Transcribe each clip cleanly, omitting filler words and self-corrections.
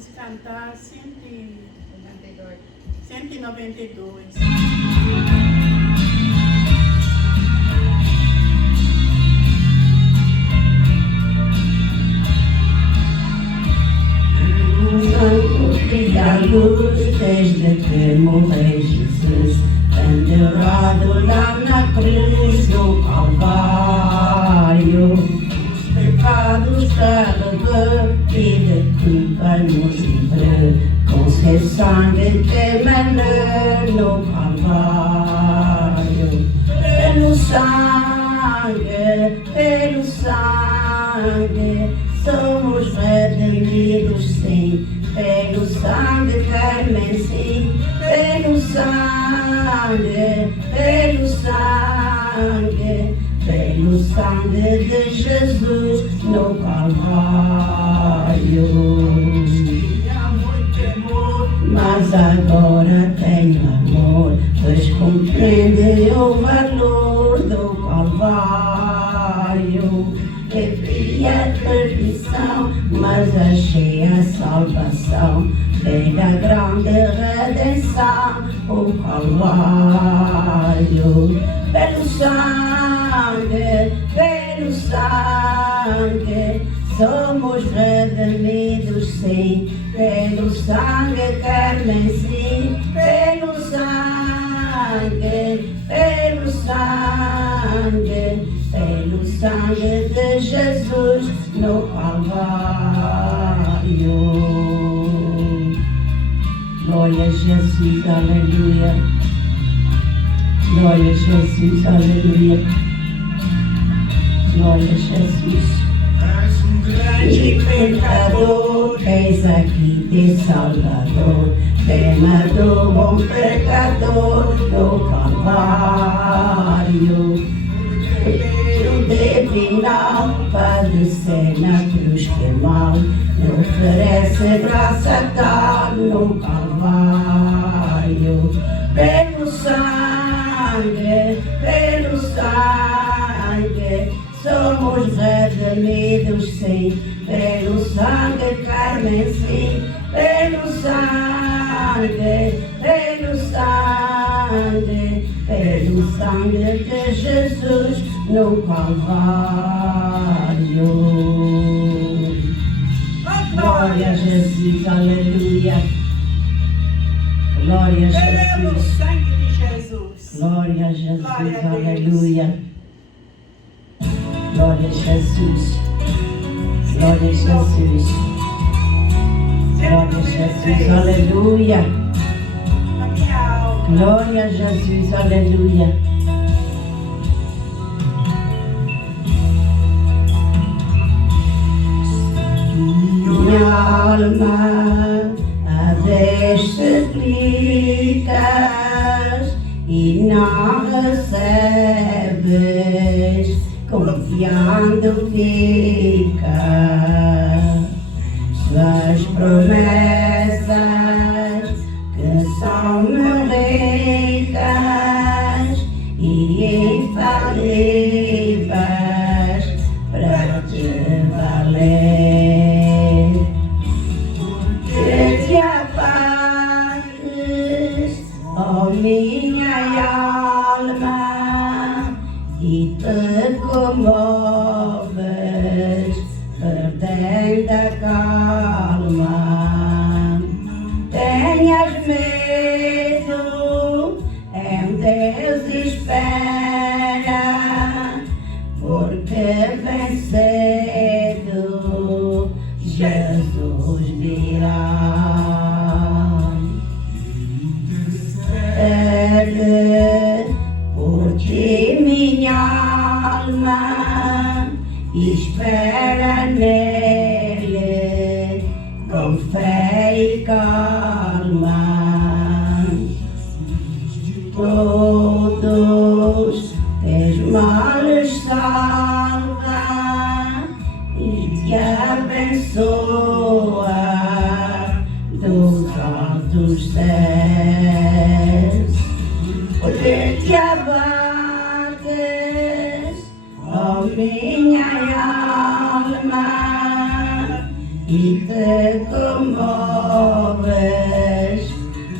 vamos cantar 192. Da luz desde que morreu Jesus, pendurado lá na cruz do Calvário. Os pecados carregou e de culpa nos livrou, com seu sangue queimando no Calvário. Pelo sangue, somos redimidos, sim. Pelo sangue carmesí, pelo sangue de Jesus no Calvário. Tinha muito temor, Mas agora tenho amor, pois compreende o valor do Calvário. Que vi a perdição, mas achei a salvação, pela grande redenção, o Calvário. Pelo sangue, somos redimidos, sim. Pelo sangue carmesí, pelo sangue de Jesus no Calvário. Glória a Jesus, aleluia. Glória a Jesus, aleluia. Glória a Jesus. és um grande pecador. Eis aqui teu Salvador, tema do bom pecador do Calvário. O divinal padecer na cruz que mal, oferece graça tal no Calvário. Pelo sangue, somos redimidos, sim. Pelo sangue carmesí, pelo sangue de Jesus no Calvário. Glória a Jesus, aleluia. Glória a Pelo Jesus. sangue de Jesus. Glória a Jesus, Glória a Deus. aleluia. Glória a Jesus. Glória a Jesus. Glória a Jesus, aleluia. Na minha alma. Glória a Jesus, aleluia. Minha alma a Deus suplicas e não recebes, confiando ficas. Suas promessas que são ricas e infalíveis para te valer. Que te abates, ó minha alma, e te comoves, perdendo a calma. Tenhas medo, em Deus espera, porque vem cedo Jesus virá. Intercede por ti, minha alma, espera nele com fé e calma. Todos teus males salva e te abençoa dos altos céus. Porque te abates, ó minha alma, e te comoves,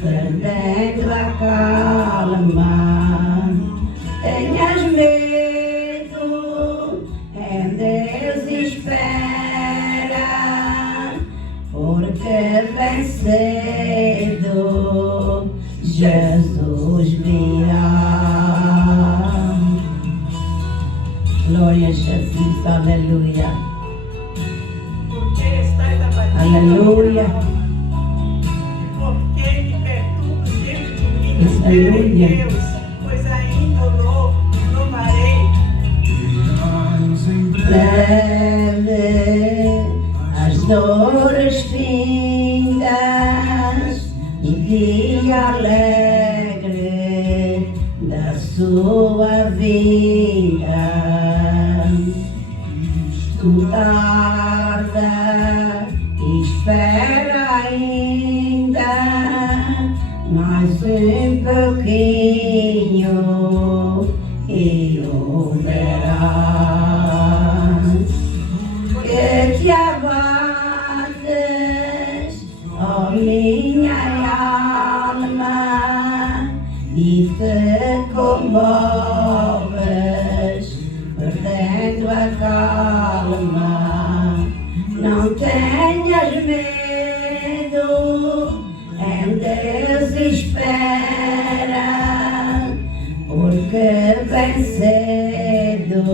perdendo a calma. Tenhas medo, em Deus espera, porque bem cedo Jesus virá. Glória a Jesus, aleluia. Porque estás abatido, Aleluia. porque me perturbas dentro de mim, Aleluia. espera em Deus, pois ainda louvarei. Leve as dores findas no dia alegre da sua vida. Tu tarda e espera ainda mais um pouquinho e o verás. Que te abates, ó minha alma, e te comoves, perdendo a calma. Não tenhas medo, em Deus espera, porque bem cedo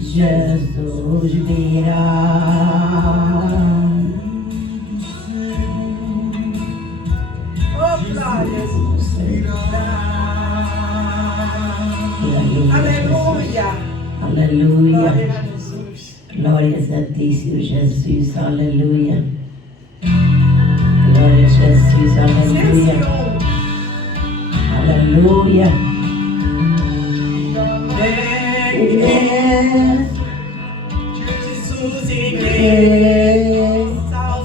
Jesus virá. Oh, glórias. Aleluia. Aleluia. Aleluia. Glória a Jesus. Glórias a ti, Senhor Jesus. Aleluia. Glória a Jesus. Aleluia. 101. Aleluia. Jesus e vem,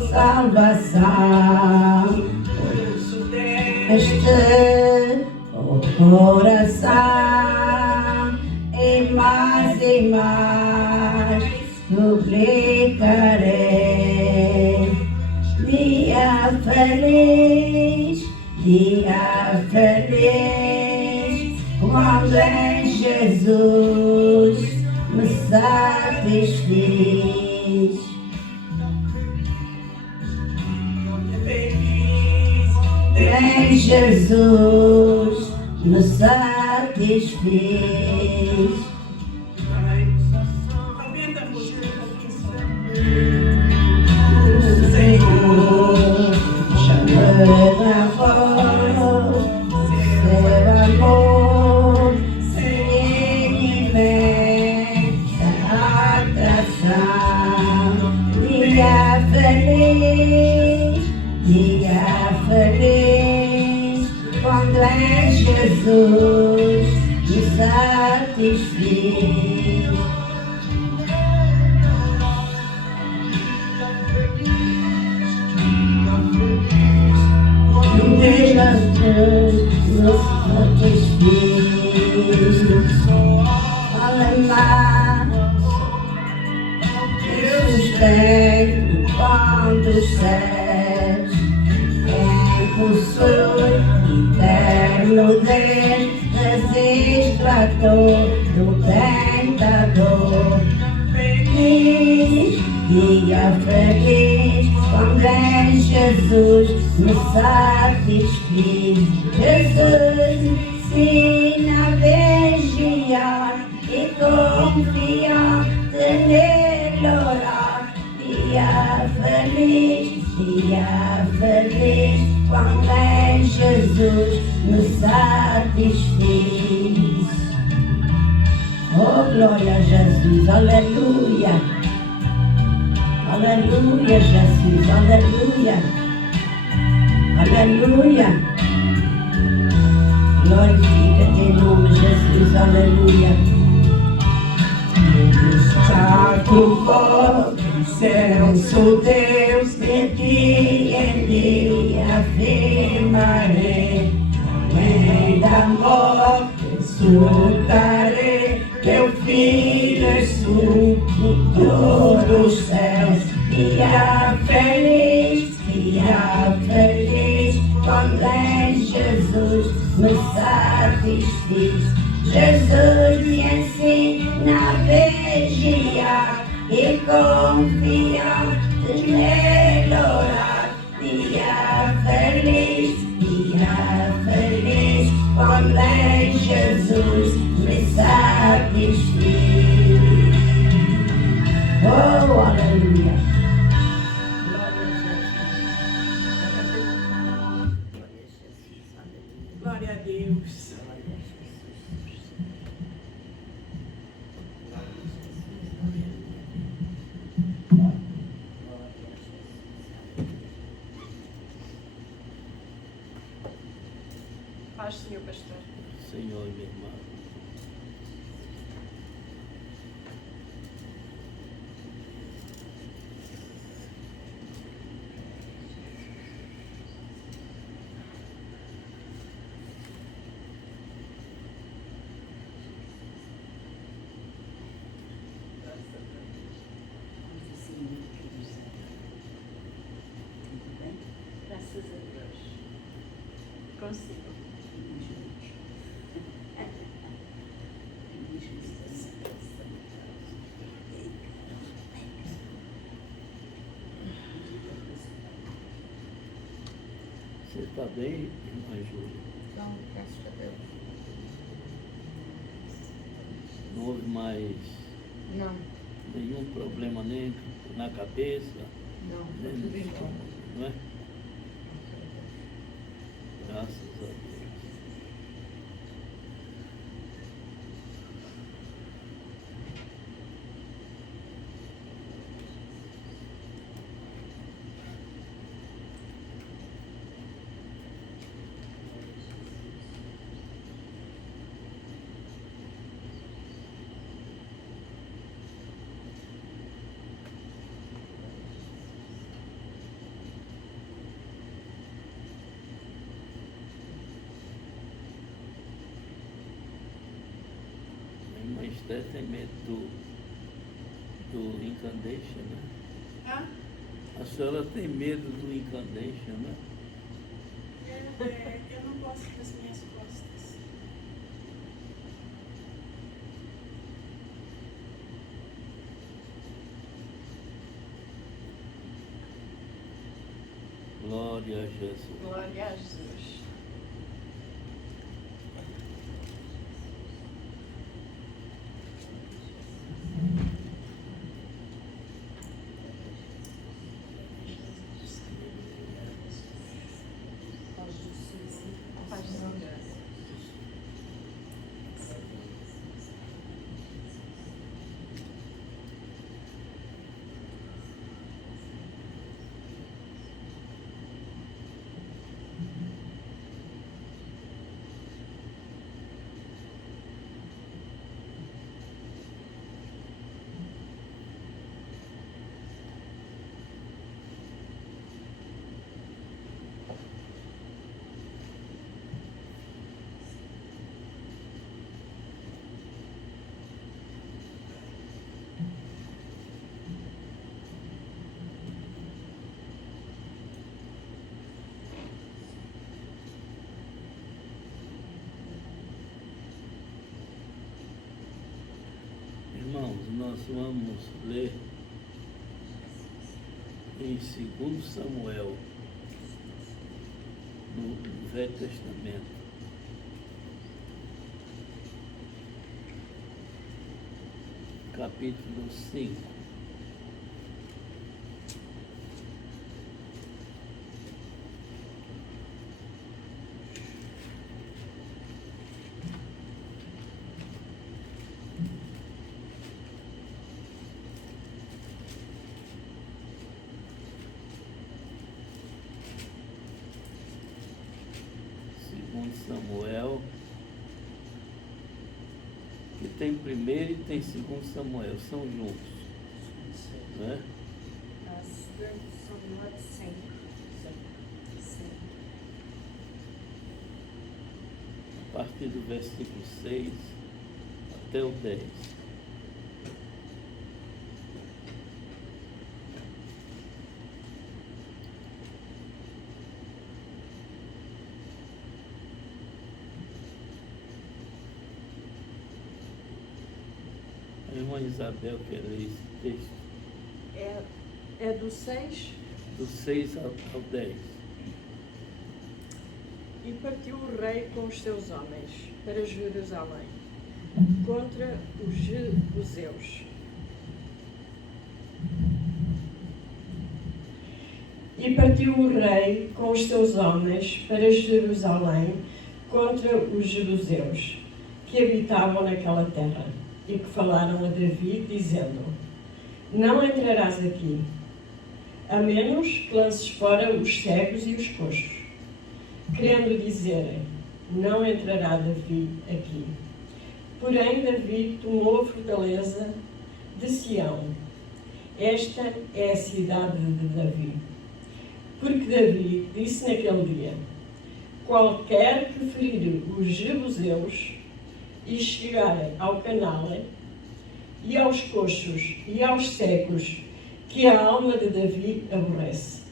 Salvação. Deus Este o coração e mais publicarei. Dia feliz, quando em Jesus me satisfiz. feliz, Em Jesus me satisfiz. aumenta a música um pouquinho. Senhor, chamando a voz, seu amor, sem imensa atração. Dia feliz, quando em Jesus me satisfiz. Jesus me satisfiz. Alemã, Deus tem o pão dos céus, possui eterno Deus, resiste a todo tentador. Feliz, dia feliz, quando em Jesus me satisfiz. Jesus me ensina a vigiar e confiante nele orar. Dia feliz, quando em Jesus me satisfiz. Oh, glória a Jesus, aleluia. Aleluia, Jesus, aleluia. Aleluia. Glorifica-te em nome de Jesus, aleluia. Santo povo, excelso Deus, de ti em dia afirmarei. Além da morte, exultarei. Teu filho exulto em todos os céus. Dia feliz, me satisfiz. Jesus me ensina a vigiar e confiante nele orar. Dia feliz, quando em Jesus me satisfiz. Oh, aleluia! Glória a Deus. Paz, Senhor Pastor. Senhor, minha irmã. Graças a Deus. Consigo. Você está bem, irmã Júlia? Então, graças a Deus. Não houve mais Não, nenhum problema nem na cabeça, não, nem tudo no bem. estômago, não é? Graças a Deus. A irmã Esther tem medo do incantation, né? Hã? A senhora tem medo do incantation, né? Eu não gosto das minhas costas. Glória a Jesus. Glória a Jesus. Paz do Senhor. Irmãos, nós vamos ler em 2 Samuel, no Velho Testamento. Capítulo 5. Samuel, que tem primeiro e tem 2 Samuel, são juntos, né? A partir do versículo 6 até o 10. irmã Isabel quer ler esse texto. É do 6. Do 6 ao 10. E partiu o rei com os seus homens para Jerusalém, contra os jebuseus. E partiu o rei com os seus homens para Jerusalém, contra os jebuseus, que habitavam naquela terra, e que falaram a Davi, dizendo: Não entrarás aqui, a menos que lances fora os cegos e os coxos, querendo dizerem: Não entrará Davi aqui. Porém Davi tomou a fortaleza de Sião. Esta é a cidade de Davi. Porque Davi disse naquele dia: Qualquer que ferir os jebuseus e chegarem ao Canale, e aos coxos e aos cegos, que a alma de Davi aborrece,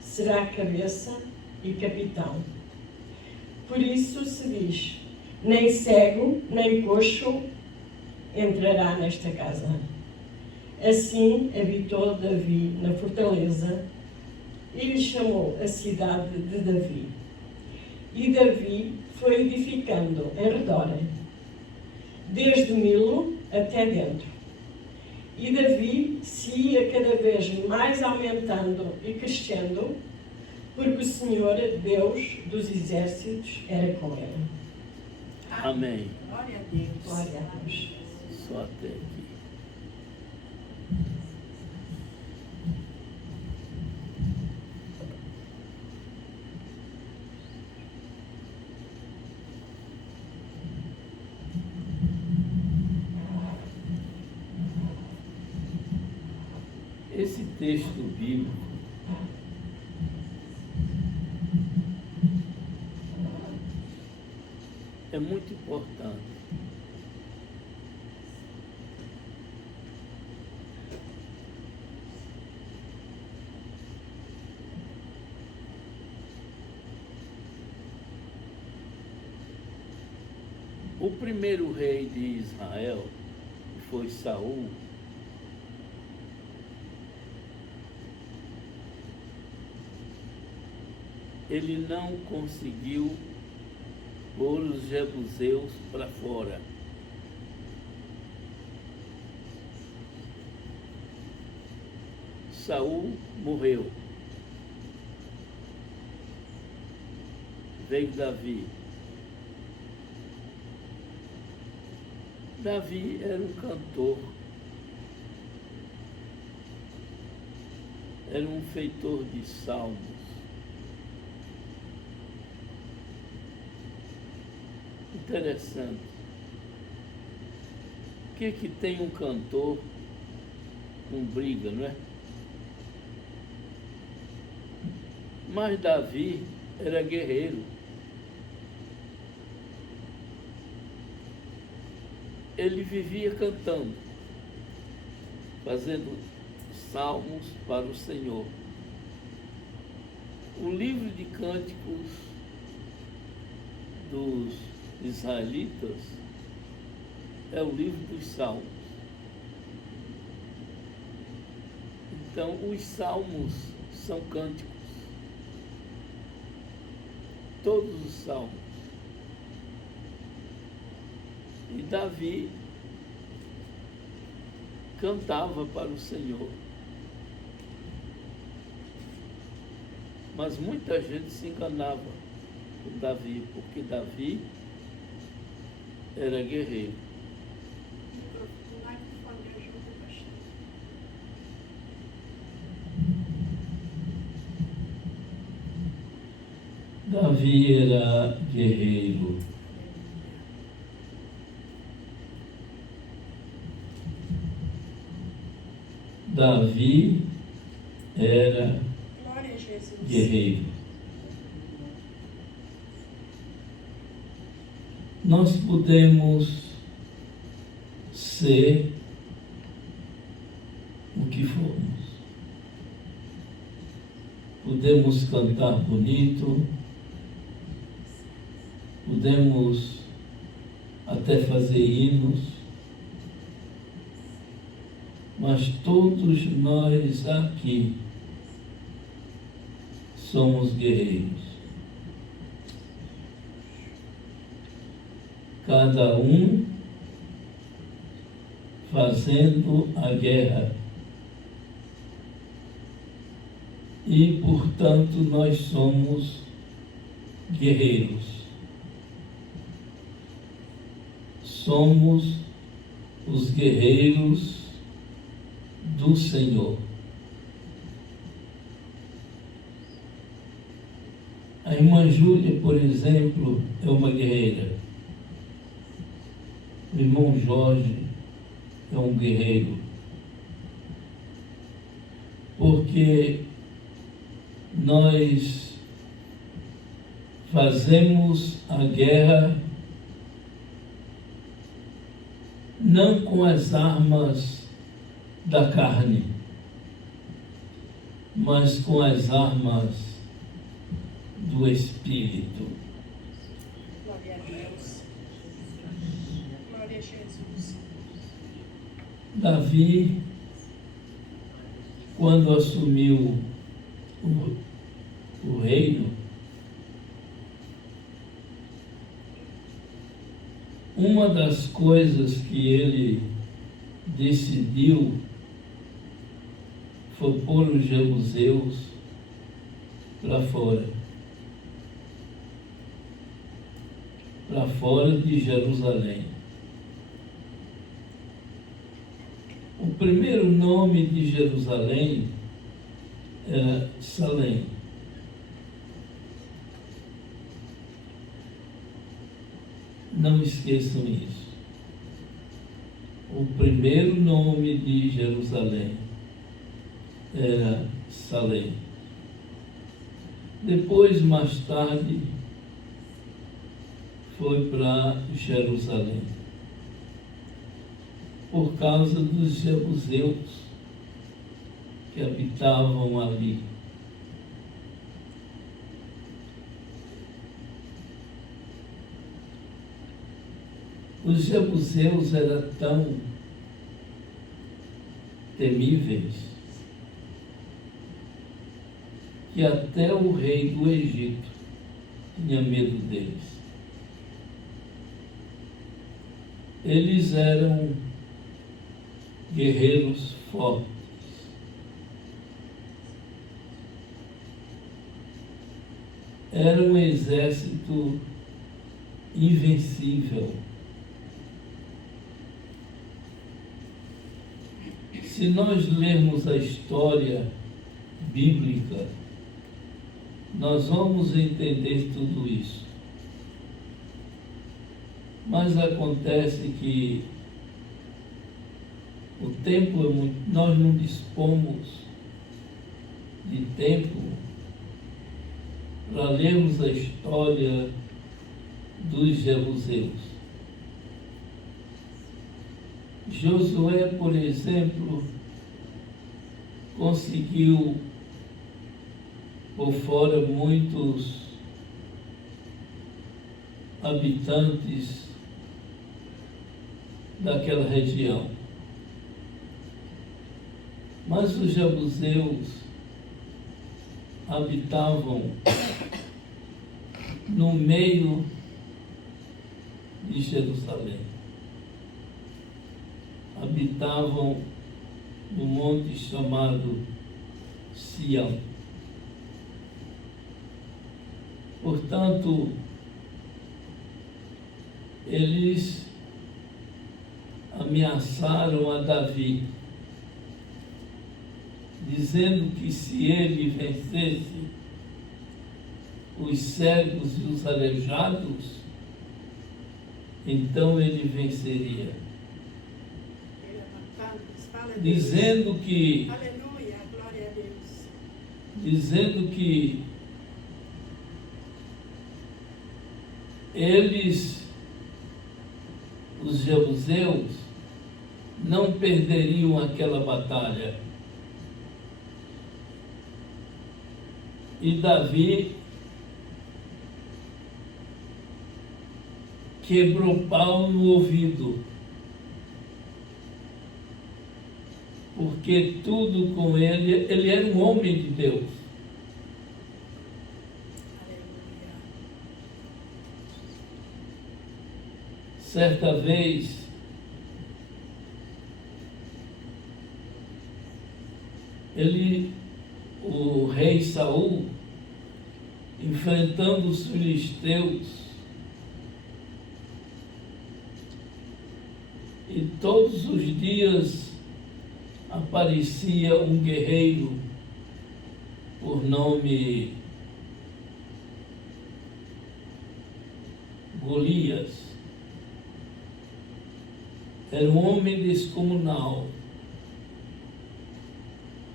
será cabeça e capitão. Por isso se diz: nem cego, nem coxo entrará nesta casa. Assim habitou Davi na fortaleza, e lhe chamou a cidade de Davi. E Davi foi edificando em redor, desde Milo até dentro. E Davi se ia cada vez mais aumentando e crescendo, porque o Senhor, Deus dos exércitos, era com ele. Amém. Glória a Deus. Glória a Deus. Só até aqui. Esse texto bíblico é muito importante. O primeiro rei de Israel, que foi Saul, ele não conseguiu pôr os jebuseus para fora. Saul morreu. Veio Davi. Davi era um cantor. Era um feitor de salmos. Interessante. O que tem um cantor com briga, não é? Mas Davi era guerreiro. Ele vivia cantando, fazendo salmos para o Senhor. O livro de cânticos dos israelitas é o livro dos salmos. Então, os salmos são cânticos. Todos os salmos. E Davi cantava para o Senhor. Mas muita gente se enganava com Davi, porque Davi era guerreiro. Davi era guerreiro. Davi era Glória a Jesus. guerreiro. Nós podemos ser o que formos. Podemos cantar bonito, podemos até fazer hinos, mas todos nós aqui somos guerreiros. Cada um fazendo a guerra. E, portanto, nós somos guerreiros. Somos os guerreiros do Senhor. A irmã Júlia, por exemplo, é uma guerreira. O irmão Jorge é um guerreiro. Porque nós fazemos a guerra não com as armas da carne, mas com as armas do Espírito. Glória a Deus. Glória a Jesus. Davi, quando assumiu o reino, uma das coisas que ele decidiu foi pôr os jebuseus para fora de Jerusalém. O primeiro nome de Jerusalém era Salém. Não esqueçam isso. O primeiro nome de Jerusalém era Salém. Depois, mais tarde, foi para Jerusalém, por causa dos jebuseus que habitavam ali. Os jebuseus eram tão temíveis que até o rei do Egito tinha medo deles. Eles eram guerreiros fortes. Era um exército invencível. Se nós lermos a história bíblica, nós vamos entender tudo isso. Mas acontece que o tempo é muito, nós não dispomos de tempo para lermos a história dos jebuseus. Josué, por exemplo, conseguiu por fora muitos habitantes daquela região. Mas os jebuseus habitavam no meio de Jerusalém. Habitavam no monte chamado Sião. Portanto, eles ameaçaram a Davi, dizendo que se ele vencesse os cegos e os aleijados, então ele venceria. Dizendo que, aleluia, glória a Deus. Dizendo que eles, os jebuseus, não perderiam aquela batalha. E Davi quebrou pau no ouvido, porque tudo com ele era um homem de Deus. Aleluia. Certa vez, o rei Saul, enfrentando os filisteus, e todos os dias aparecia um guerreiro por nome Golias. Era um homem descomunal,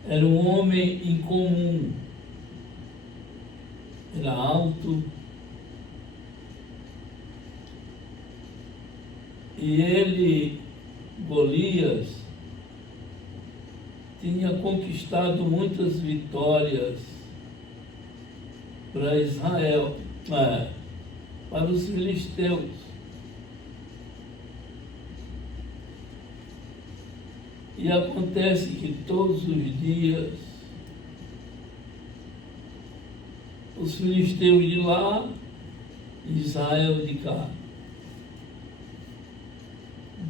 era um homem incomum, era alto, e ele, Golias, tinha conquistado muitas vitórias para Israel, para os filisteus. E acontece que todos os dias os filisteus de lá e Israel de cá,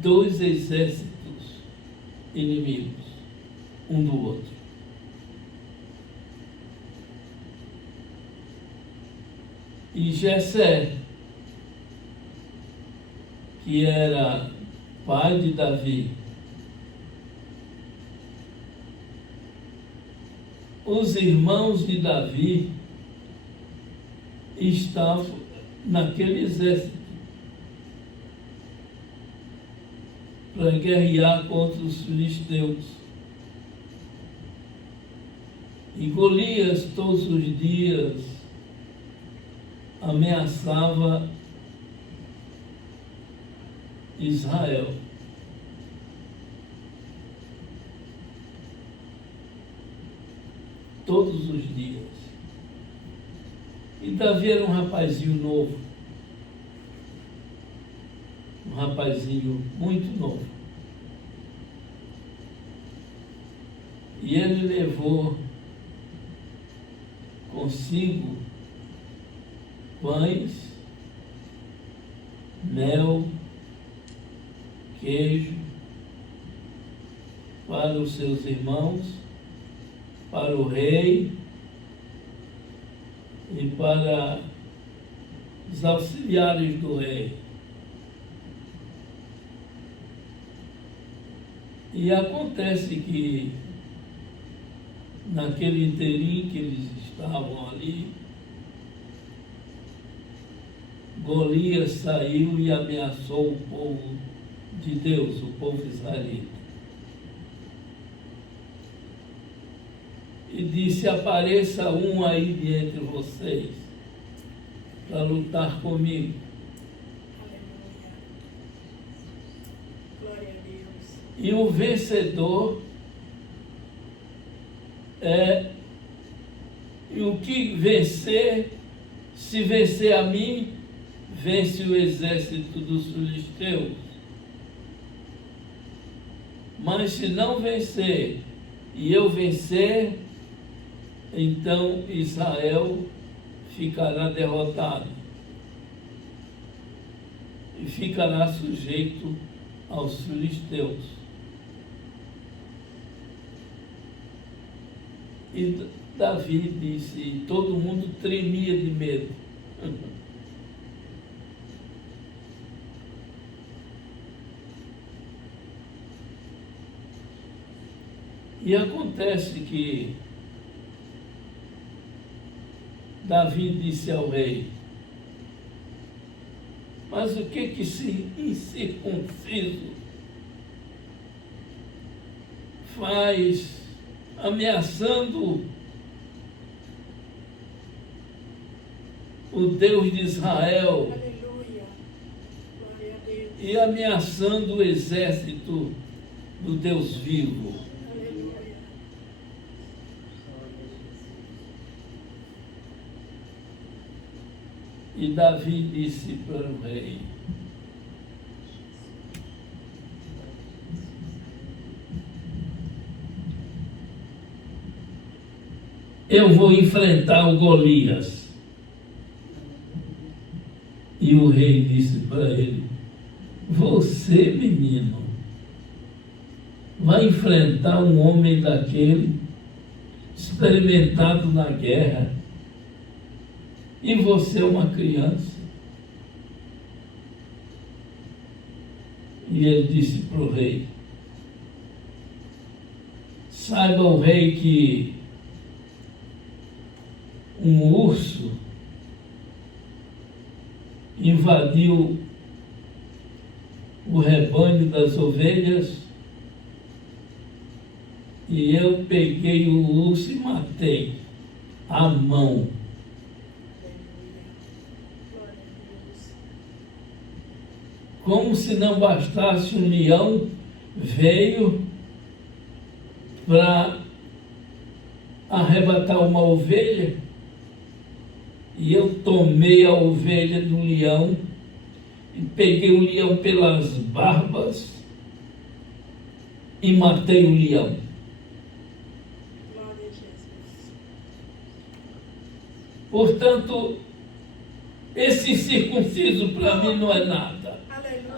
dois exércitos inimigos, um do outro. E Jessé, que era pai de Davi, os irmãos de Davi estavam naquele exército para guerrear contra os filisteus. E Golias, todos os dias, ameaçava Israel. Todos os dias. E Davi era um rapazinho novo. Um rapazinho muito novo. E ele levou consigo pães, mel, queijo para os seus irmãos, para o rei e para os auxiliares do rei. E acontece que naquele inteirinho que eles estavam ali, Golias saiu e ameaçou o povo de Deus, o povo israelita. E disse: apareça um aí de entre vocês para lutar comigo. Aleluia. Glória a Deus. E o vencedor e o que vencer, se vencer a mim, vence o exército dos filisteus. Mas se não vencer e eu vencer, então Israel ficará derrotado e ficará sujeito aos filisteus. E Davi disse, e todo mundo tremia de medo. E acontece que Davi disse ao rei: mas o que esse incircunciso faz ameaçando o Deus de Israel Aleluia. Glória a Deus. e ameaçando o exército do Deus vivo? Aleluia. E Davi disse para o rei: eu vou enfrentar o Golias. E o rei disse para ele: você, menino, vai enfrentar um homem daquele, experimentado na guerra, e você é uma criança. E ele disse para o rei: saiba o rei que um urso invadiu o rebanho das ovelhas e eu peguei o urso e matei à mão. Como se não bastasse, um leão veio para arrebatar uma ovelha e eu tomei a ovelha do leão e peguei o leão pelas barbas e matei o leão. Glória a Jesus. Portanto, esse circunciso para mim não é nada. Aleluia.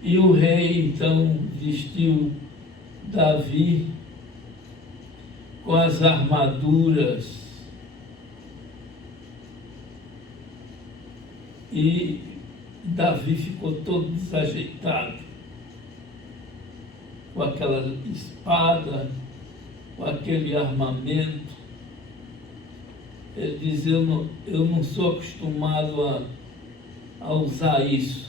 E o rei então vestiu Davi com as armaduras e Davi ficou todo desajeitado com aquela espada, com aquele armamento. Ele diz: eu não sou acostumado a usar isso.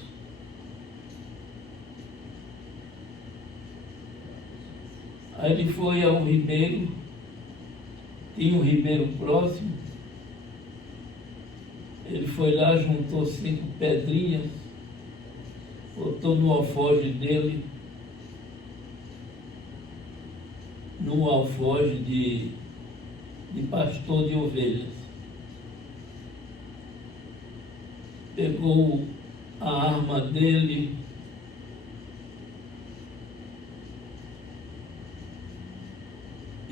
Aí ele foi ao ribeiro, tinha um ribeiro próximo, ele foi lá, juntou 5 pedrinhas, botou no alforje dele, num alforje de pastor de ovelhas. Pegou a arma dele,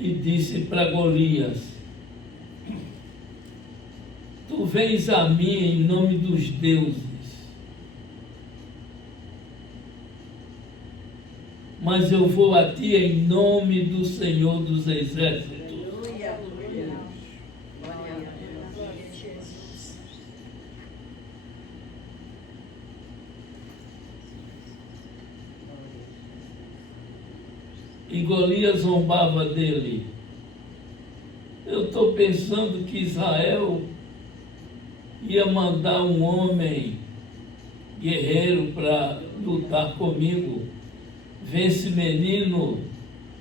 e disse para Golias: tu vens a mim em nome dos deuses, mas eu vou a ti em nome do Senhor dos Exércitos. Aleluia. Glória a Jesus. E Golias zombava dele. Eu estou pensando que Israel ia mandar um homem guerreiro para lutar comigo. Vê esse menino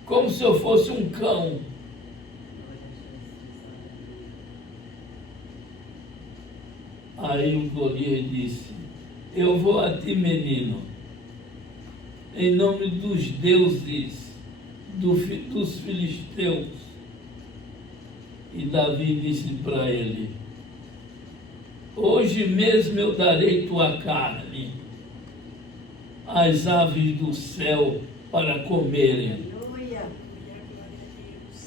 como se eu fosse um cão. Aí o Golias disse: eu vou a ti, menino, em nome dos deuses dos filisteus. E Davi disse para ele: hoje mesmo eu darei tua carne às aves do céu para comerem, Aleluia.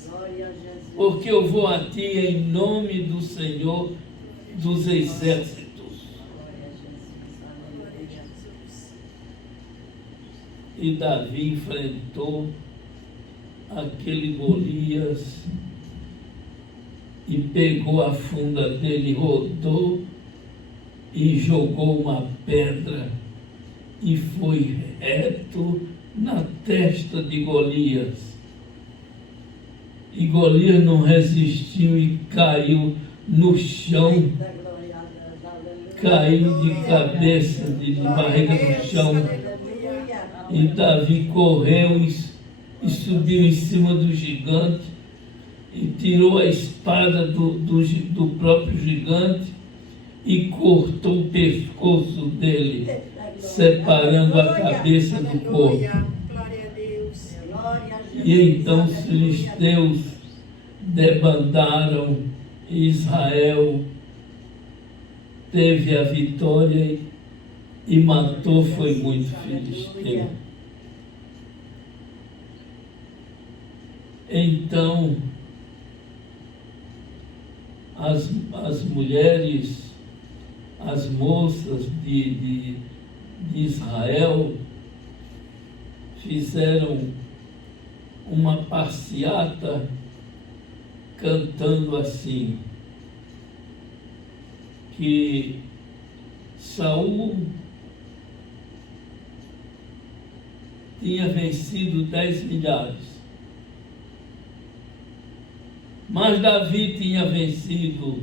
Glória a Jesus. porque eu vou a ti em nome do Senhor dos Exércitos. Glória a Jesus. Aleluia. E Davi enfrentou aquele Golias e pegou a funda dele, rodou e jogou uma pedra e foi reto na testa de Golias. E Golias não resistiu e caiu no chão, Glória a Deus. Aleluia. caiu de cabeça, de barriga no chão. Aleluia. E Davi correu e subiu em cima do gigante e tirou a espada do próprio gigante e cortou o pescoço dele, separando a cabeça do corpo. Aleluia. Glória a Deus. Glória a Jesus. E então os filisteus debandaram e Israel teve a vitória e matou foi muito filisteu. Então, as mulheres, as moças de Israel fizeram uma passeata cantando assim, que Saul tinha vencido 10 milhares, mas Davi tinha vencido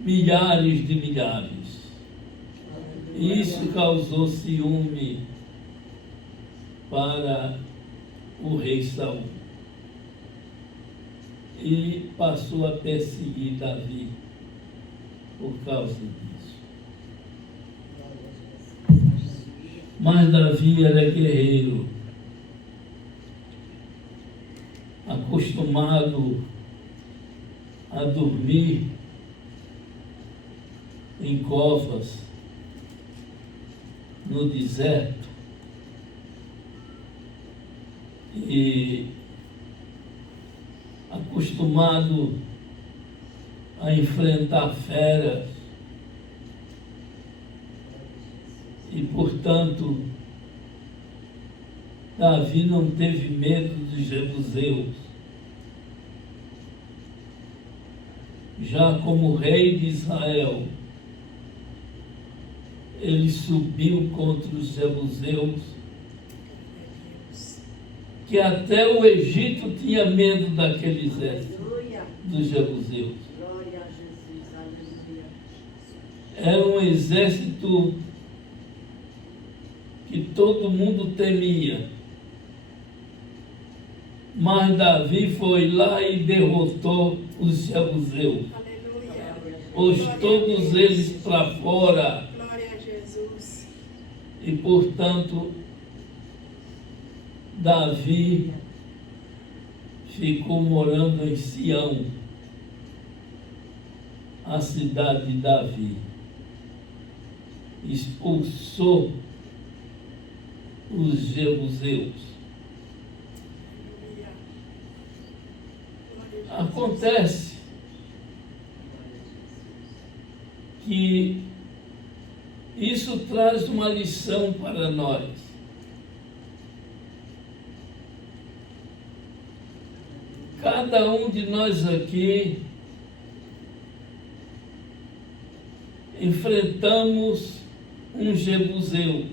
milhares de milhares. E isso causou ciúme para o rei Saul e passou a perseguir Davi por causa disso. Mas Davi era guerreiro, acostumado a dormir em covas no deserto e acostumado a enfrentar feras e, portanto, Davi não teve medo dos jebuseus. Já como rei de Israel, ele subiu contra os jebuseus, que até o Egito tinha medo daquele exército dos jebuseus. Era um exército que todo mundo temia. Mas Davi foi lá e derrotou os jebuseus. Aleluia. Pôs todos eles para fora. Glória a Jesus. E, portanto, Davi ficou morando em Sião, a cidade de Davi. Expulsou os jebuseus. Acontece que isso traz uma lição para nós. Cada um de nós aqui enfrentamos um jebuseu.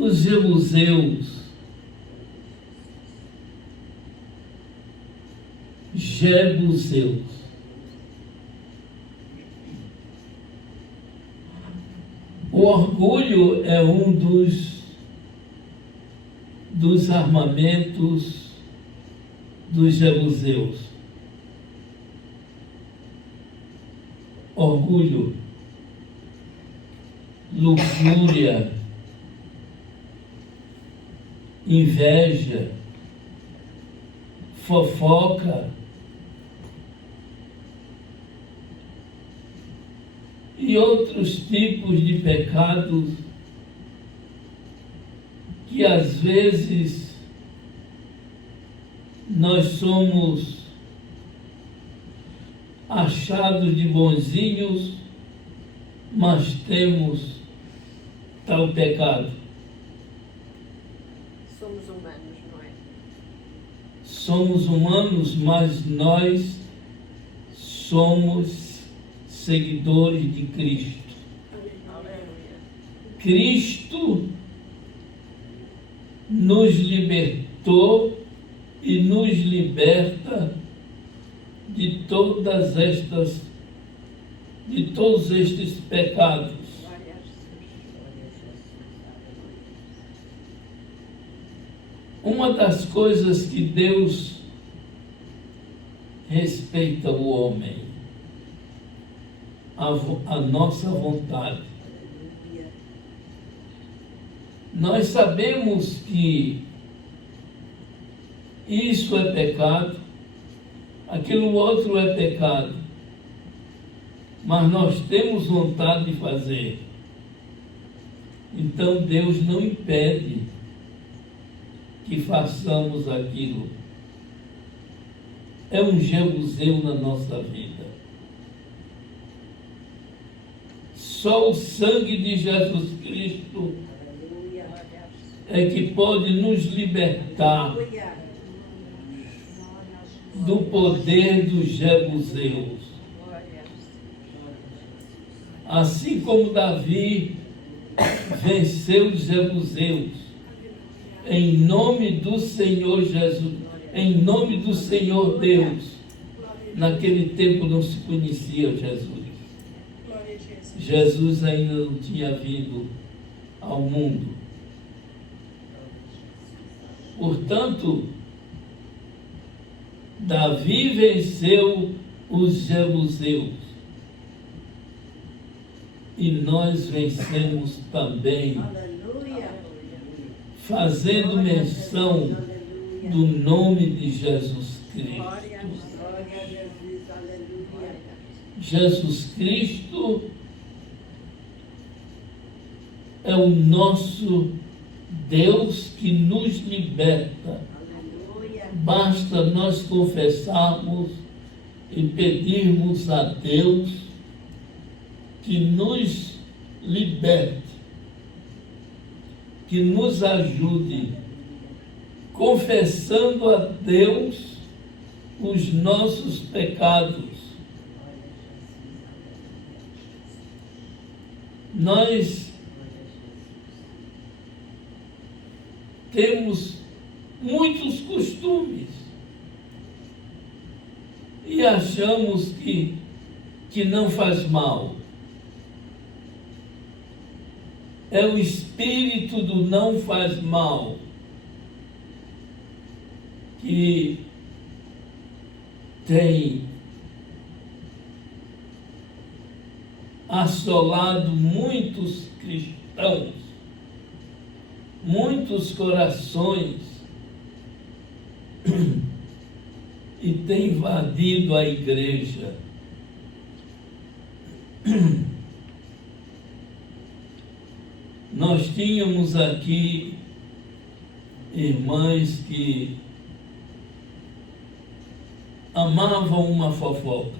Os jebuseus, o orgulho é um dos armamentos dos jebuseus. Orgulho, luxúria, inveja, fofoca e outros tipos de pecados que às vezes nós somos achados de bonzinhos, mas temos tal pecado. Somos humanos, não é? Somos humanos, mas nós somos seguidores de Cristo. Cristo nos libertou e nos liberta de todos estes pecados. Uma das coisas que Deus respeita o homem, a nossa vontade. Nós sabemos que isso é pecado, aquilo outro é pecado, mas nós temos vontade de fazer. Então Deus não impede que façamos aquilo. É um Jebuseu na nossa vida. Só o sangue de Jesus Cristo é que pode nos libertar do poder dos Jebuseus. Assim como Davi venceu os Jebuseus, em nome do Senhor Jesus, em nome do Senhor Deus. Naquele tempo não se conhecia Jesus. Glória a Jesus. Jesus ainda não tinha vindo ao mundo. Portanto, Davi venceu os Jebuseus. E nós vencemos também, fazendo menção do nome de Jesus Cristo. Jesus Cristo é o nosso Deus que nos liberta. Basta nós confessarmos e pedirmos a Deus que nos liberte, que nos ajude, confessando a Deus os nossos pecados. Nós temos muitos costumes e achamos que não faz mal. É o espírito do não faz mal que tem assolado muitos cristãos, muitos corações, e tem invadido a igreja. Nós tínhamos aqui irmãs que amavam uma fofoca.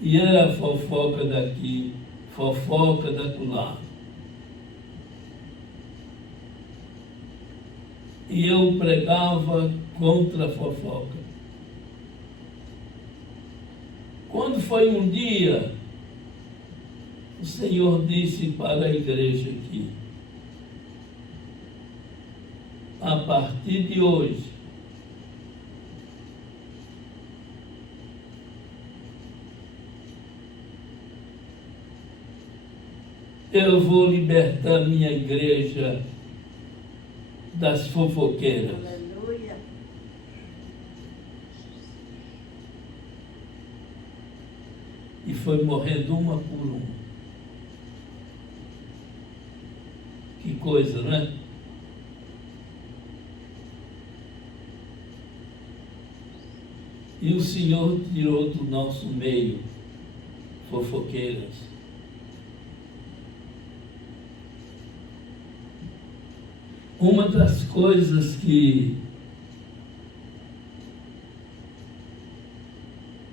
E era fofoca daqui, fofoca dacolá. E eu pregava contra a fofoca. Quando foi um dia, o Senhor disse para a igreja aqui: a partir de hoje, eu vou libertar minha igreja das fofoqueiras. Aleluia. E foi morrendo uma por uma. Que coisa, não é? E o Senhor tirou do nosso meio fofoqueiras. Uma das coisas que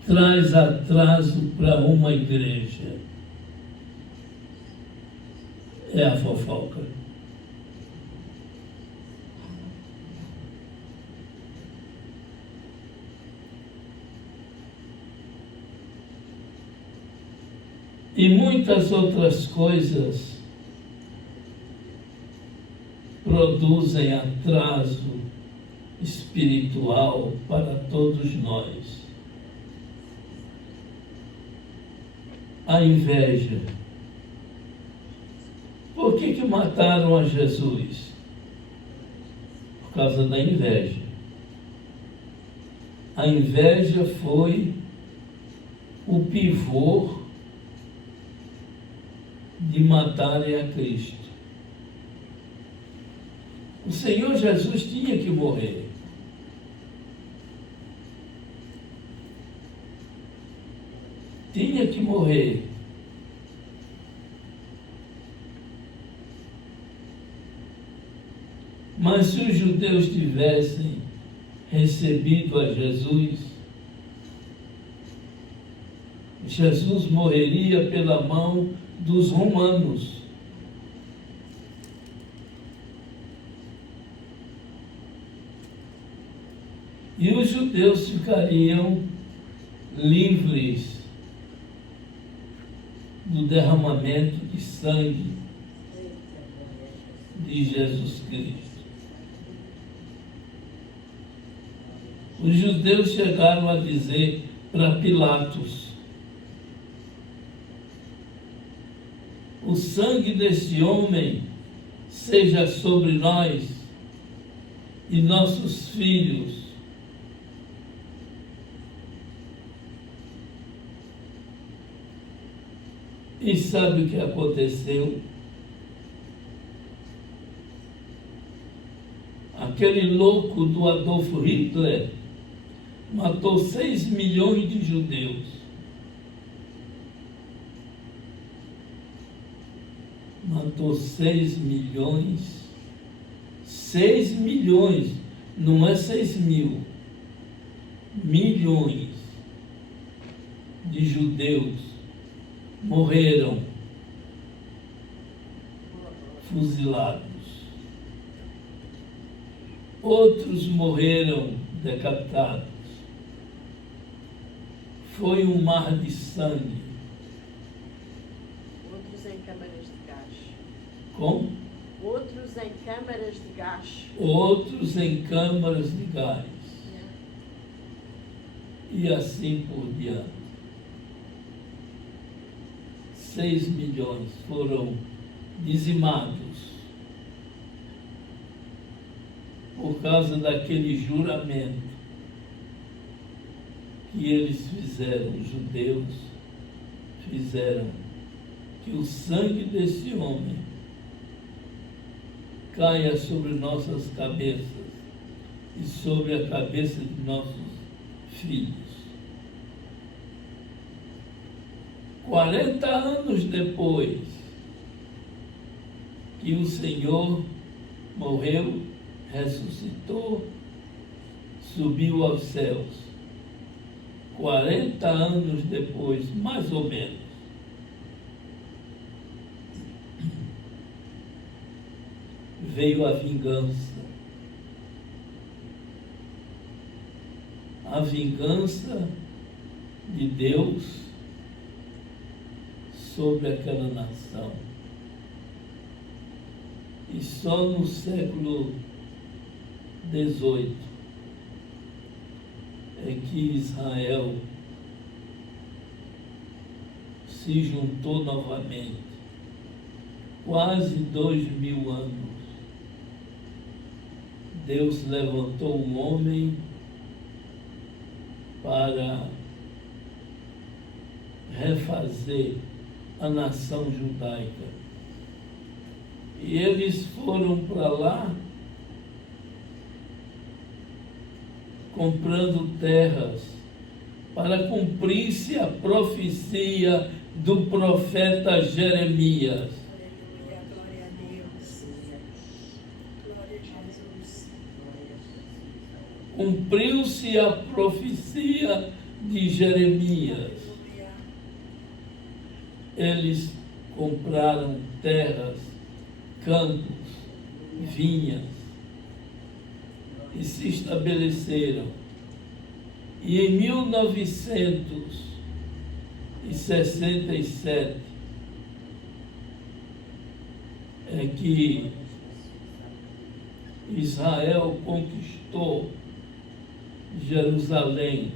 traz atraso para uma igreja é a fofoca. E muitas outras coisas produzem atraso espiritual para todos nós. A inveja. Por que mataram a Jesus? Por causa da inveja. A inveja foi o pivô de matarem a Cristo. O Senhor Jesus tinha que morrer. Tinha que morrer. Mas se os judeus tivessem recebido a Jesus, Jesus morreria pela mão dos romanos. E os judeus ficariam livres do derramamento de sangue de Jesus Cristo. Os judeus chegaram a dizer para Pilatos: o sangue desse homem seja sobre nós e nossos filhos. E sabe o que aconteceu? Aquele louco do Adolf Hitler matou 6 milhões de judeus. Matou 6 milhões. 6 milhões, não é 6 mil. Milhões de judeus morreram fuzilados. Outros morreram decapitados. Foi um mar de sangue. Outros em câmaras de gás. Como? Outros em câmaras de gás. Outros em câmaras de gás. E assim por diante. 6 milhões foram dizimados por causa daquele juramento que eles fizeram, os judeus fizeram, que o sangue desse homem caia sobre nossas cabeças e sobre a cabeça de nossos filhos. 40 anos depois que o Senhor morreu, ressuscitou, subiu aos céus. 40 anos depois, mais ou menos, veio a vingança. A vingança de Deus sobre aquela nação. E só no século XVIII é que Israel se juntou novamente. Quase 2000 anos. Deus levantou um homem para refazer a nação judaica. E eles foram para lá comprando terras para cumprir-se a profecia do profeta Jeremias. Aleluia, glória a Deus. Glória a Jesus. Cumpriu-se a profecia de Jeremias. Aleluia. Eles compraram terras, campos, vinhas e se estabeleceram. E em 1967 é que Israel conquistou Jerusalém,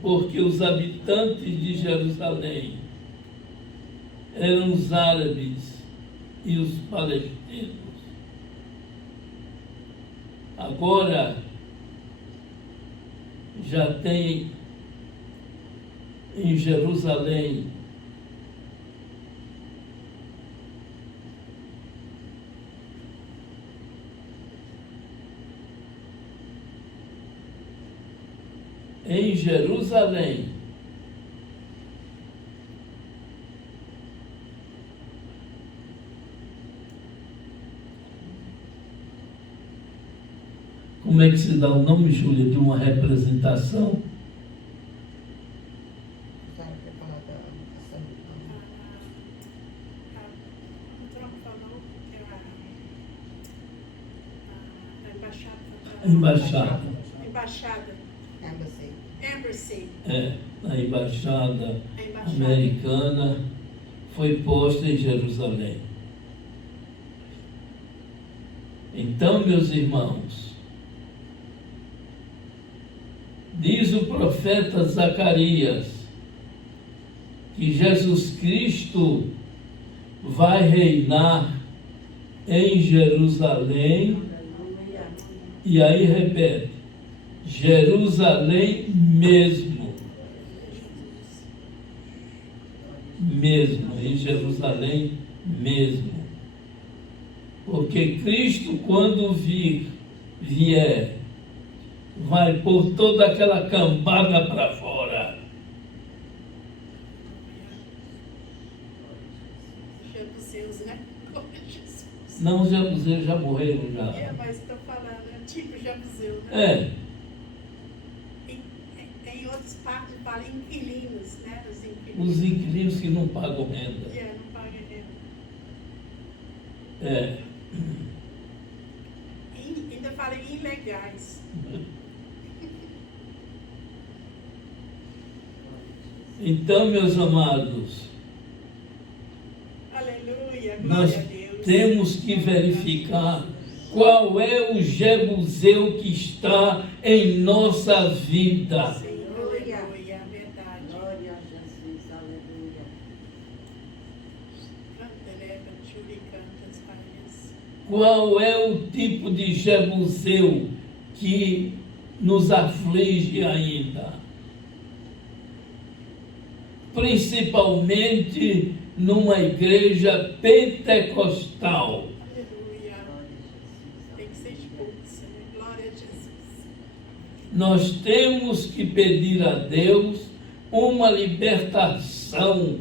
porque os habitantes de Jerusalém eram os árabes e os palestinos. Agora já tem em Jerusalém em Jerusalém. Como é que se dá o nome, Júlia, de uma representação? Já quer falar da ação? O Trump falou que a embaixada. Embaixada. Embaixada. Embassy. A embaixada A embaixada. americana foi posta em Jerusalém. Então, meus irmãos, diz o profeta Zacarias que Jesus Cristo vai reinar em Jerusalém, e aí repete, Jerusalém mesmo, em Jerusalém mesmo, porque Cristo, quando vier, vai pôr toda aquela cambada para fora. Jebuseus, né? Como Jesus. Não, os jebuseus já morreram já. Mas estou falando, é tipo Jebuseu, né? É, Em outras partes fala inquilinos, né? Os inquilinos. os inquilinos que não pagam renda. Não paga renda. É. Ainda fala em ilegais. Então, meus amados, Aleluia, nós glória a Deus. temos que verificar qual é o Jebuseu que está em nossa vida. Sim, aleluia, verdade. Glória a Jesus, aleluia. Canteleva, Churi, cantas, raias. Qual é o tipo de Jebuseu que nos aflige ainda? Principalmente numa igreja pentecostal. Aleluia. Tem que ser expulsa, né? Glória a Jesus. Nós temos que pedir a Deus uma libertação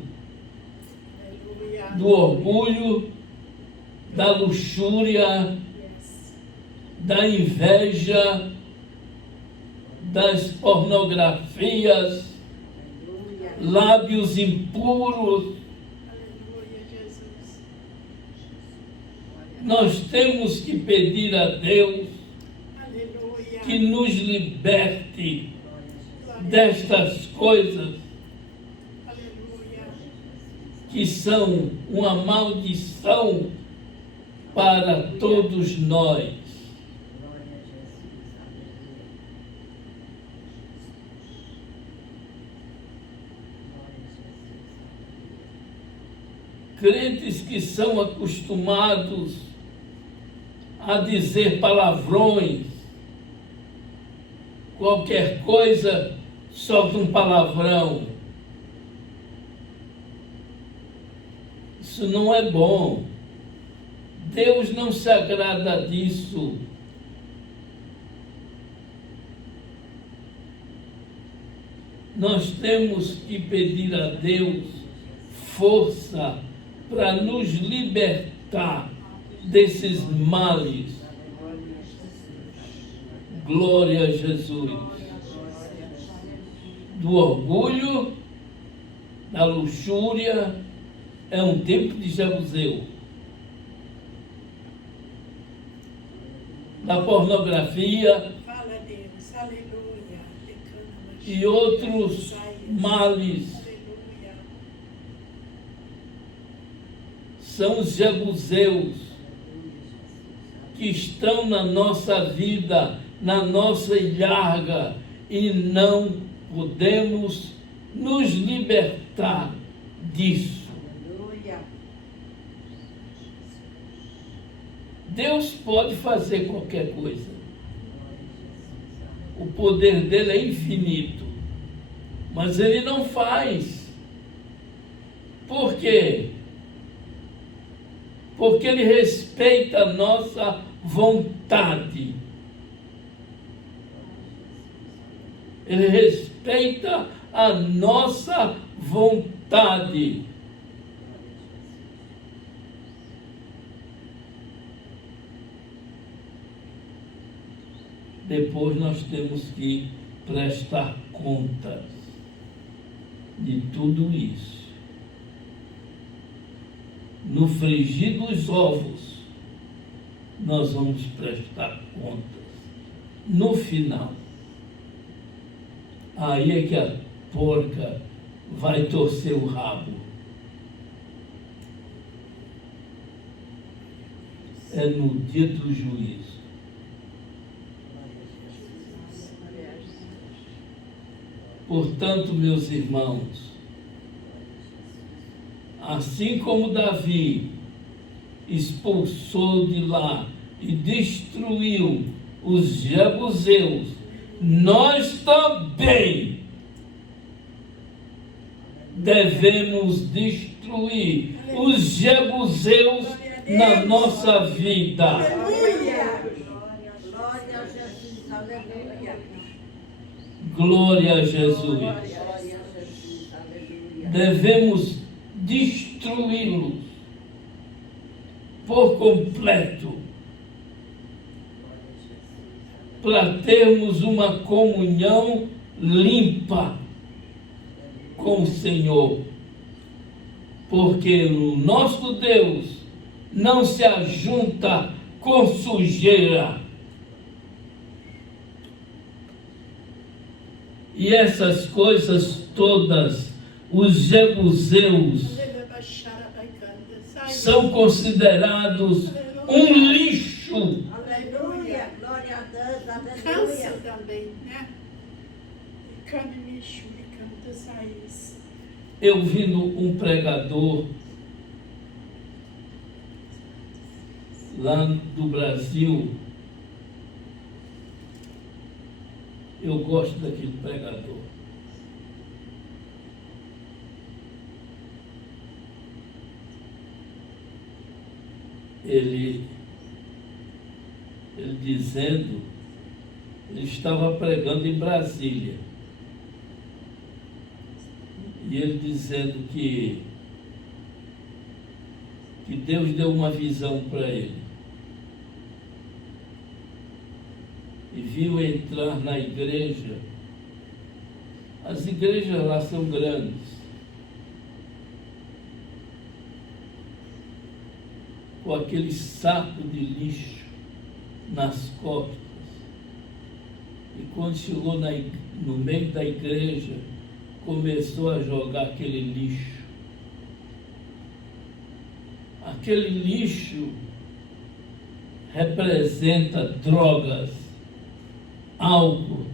Aleluia. do orgulho, da luxúria, Yes. da inveja, das pornografias, lábios impuros. Aleluia, Jesus. Nós temos que pedir a Deus Aleluia. que nos liberte Glória a destas coisas Aleluia. que são uma maldição para todos nós. Crentes que são acostumados a dizer palavrões, qualquer coisa solta um palavrão. Isso não é bom. Deus não se agrada disso. Nós temos que pedir a Deus força para nos libertar desses males. Glória a Jesus. Do orgulho, da luxúria, é um tipo de Jebuseu. Da pornografia Fala a Deus. Aleluia. e outros males Aleluia. são os Jebuseus que estão na nossa vida, na nossa ilharga, e não podemos nos libertar disso. Aleluia. Deus pode fazer qualquer coisa. O poder dele é infinito. Mas ele não faz. Por quê? Porque ele respeita a nossa vontade. Ele respeita a nossa vontade. Depois nós temos que prestar contas de tudo isso. No frigir dos ovos, nós vamos prestar contas. No final, aí é que a porca vai torcer o rabo. É no dia do juízo. Portanto, meus irmãos, assim como Davi expulsou de lá e destruiu os jebuseus, nós também devemos destruir os jebuseus na nossa vida. Glória a Jesus, aleluia. Glória a Jesus. Glória a Jesus, aleluia. Devemos destruí-los por completo, para termos uma comunhão limpa com o Senhor, porque o nosso Deus não se ajunta com sujeira. E essas coisas todas, os jebuseus são considerados um lixo. Aleluia, glória a Deus, Cansa aleluia. também, né? Cana lixo e canta saís. Eu vindo um pregador lá do Brasil, eu gosto daquele pregador. Ele dizendo, ele estava pregando em Brasília. E ele dizendo que Deus deu uma visão para ele. E viu entrar na igreja. As igrejas lá são grandes. Com aquele saco de lixo nas costas. E quando chegou no meio da igreja, começou a jogar aquele lixo. Aquele lixo representa drogas, álcool,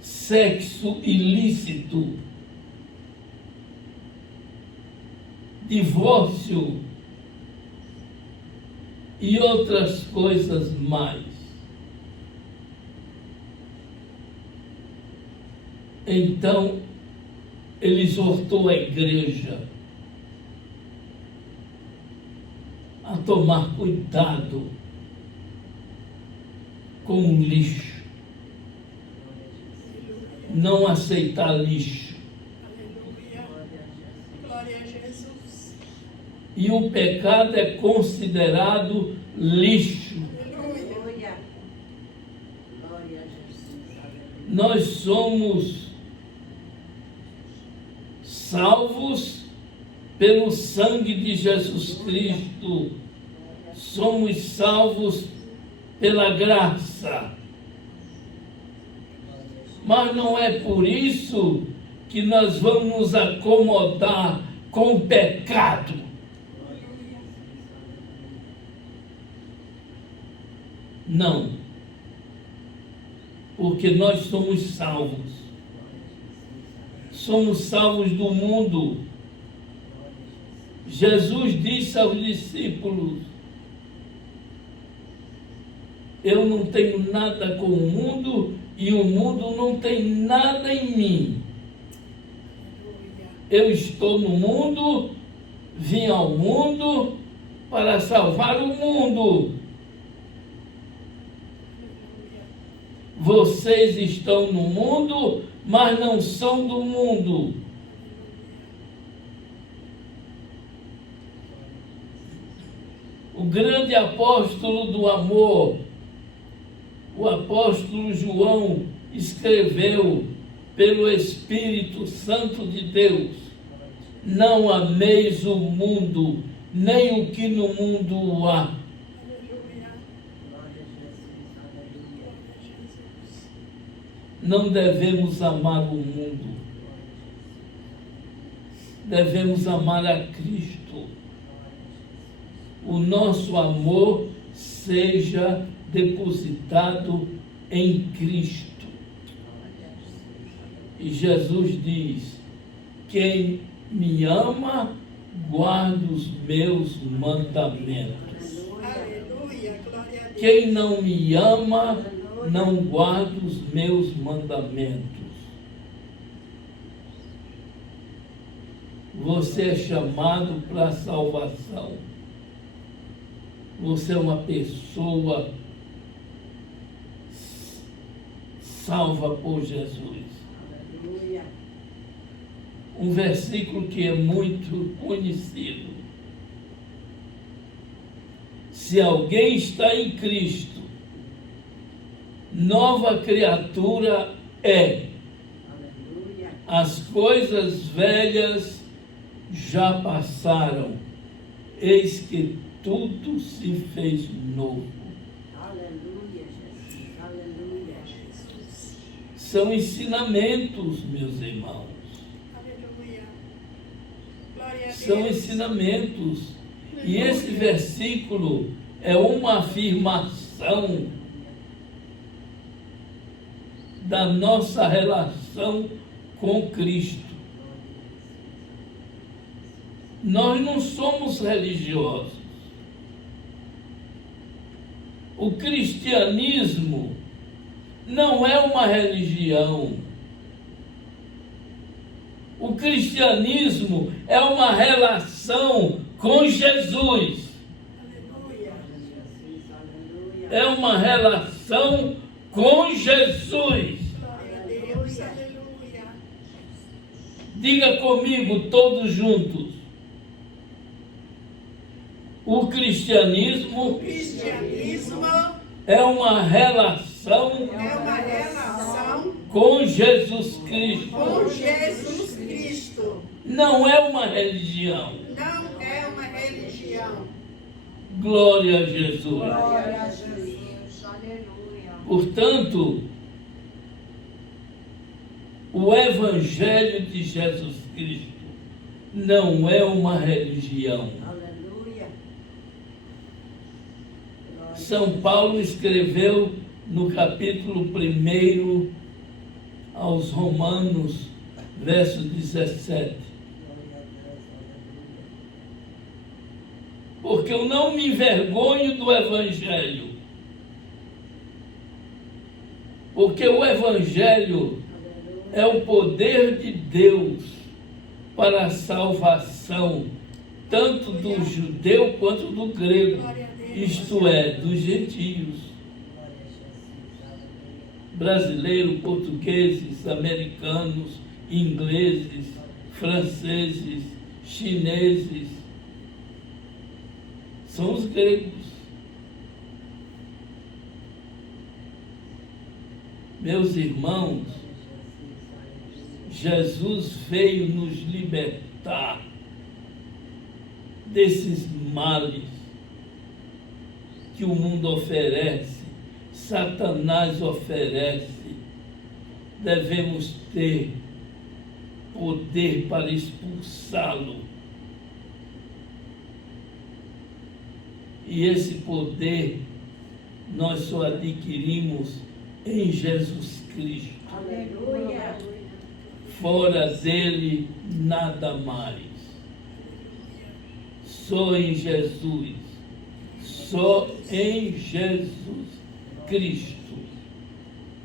sexo ilícito, divórcio e outras coisas mais. Então, ele exortou a igreja a tomar cuidado com o lixo, não aceitar lixo. Aleluia. Glória a Jesus. E o pecado é considerado lixo. Aleluia. Aleluia. Glória a Jesus, aleluia. Nós somos salvos pelo sangue de Jesus Cristo. Somos salvos pela graça. Mas não é por isso que nós vamos nos acomodar com o pecado. Não. Porque nós somos salvos. Somos salvos do mundo. Jesus disse aos discípulos: eu não tenho nada com o mundo e o mundo não tem nada em mim. Eu estou no mundo, vim ao mundo para salvar o mundo, Vocês estão no mundo, mas não são do mundo. O grande apóstolo do amor, o apóstolo João, escreveu pelo Espírito Santo de Deus: não ameis o mundo, nem o que no mundo há. Não devemos amar o mundo, devemos amar a Cristo. O nosso amor seja depositado em Cristo. E Jesus diz: quem me ama, guarda os meus mandamentos. Aleluia, glória a Deus. Quem não me ama, não guarda os meus mandamentos. Você é chamado para a salvação. Você é uma pessoa salva por Jesus. Aleluia. Um versículo que é muito conhecido. Se alguém está em Cristo, nova criatura é. Aleluia. As coisas velhas já passaram, eis que tudo se fez novo. Aleluia, Jesus. Aleluia. São ensinamentos, meus irmãos. Aleluia. Glória a Deus. São ensinamentos. E esse versículo é uma afirmação da nossa relação com Cristo. Nós não somos religiosos. O cristianismo não é uma religião. O cristianismo é uma relação com Jesus. Aleluia. É uma relação com Jesus. Glória a Deus. Aleluia. Diga comigo, todos juntos. O cristianismo Cristianismo é uma relação é uma relação com Jesus Cristo. com Jesus Cristo. Não é uma religião. Não é uma religião. Glória a Jesus. Glória a Jesus. Aleluia. Portanto, o Evangelho de Jesus Cristo não é uma religião. Aleluia. São Paulo escreveu no capítulo 1 aos Romanos, verso 17. Porque eu não me envergonho do Evangelho. Porque o Evangelho é o poder de Deus para a salvação, tanto do judeu quanto do grego, isto é, dos gentios. Brasileiros, portugueses, americanos, ingleses, franceses, chineses, são os gregos. Meus irmãos, Jesus veio nos libertar desses males que o mundo oferece, Satanás oferece. Devemos ter poder para expulsá-lo. E esse poder nós só adquirimos em Jesus Cristo. Aleluia. Fora dele, nada mais. Só em Jesus. Só em Jesus Cristo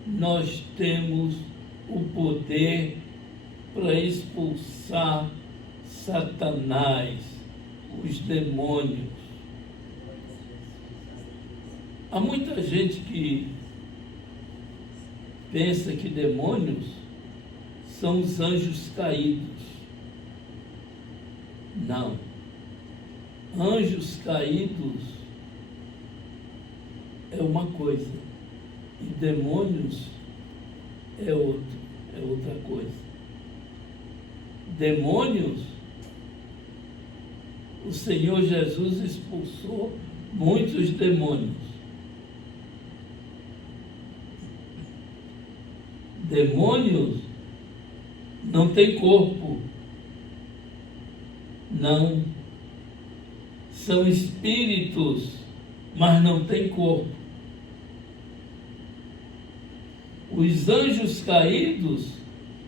nós temos o poder para expulsar Satanás, os demônios. Há muita gente que pensa que demônios são os anjos caídos. Não. Anjos caídos é uma coisa e demônios é outra coisa. Demônios, o Senhor Jesus expulsou muitos demônios. Demônios não têm corpo. Não. São espíritos, mas não têm corpo. Os anjos caídos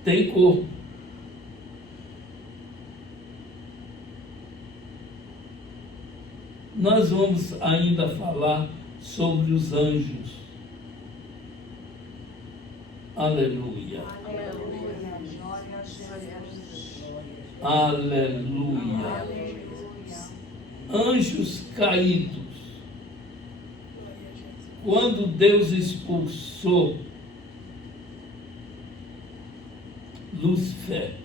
têm corpo. Nós vamos ainda falar sobre os anjos. Aleluia. Aleluia. Anjos caídos. Quando Deus expulsou Lúcifer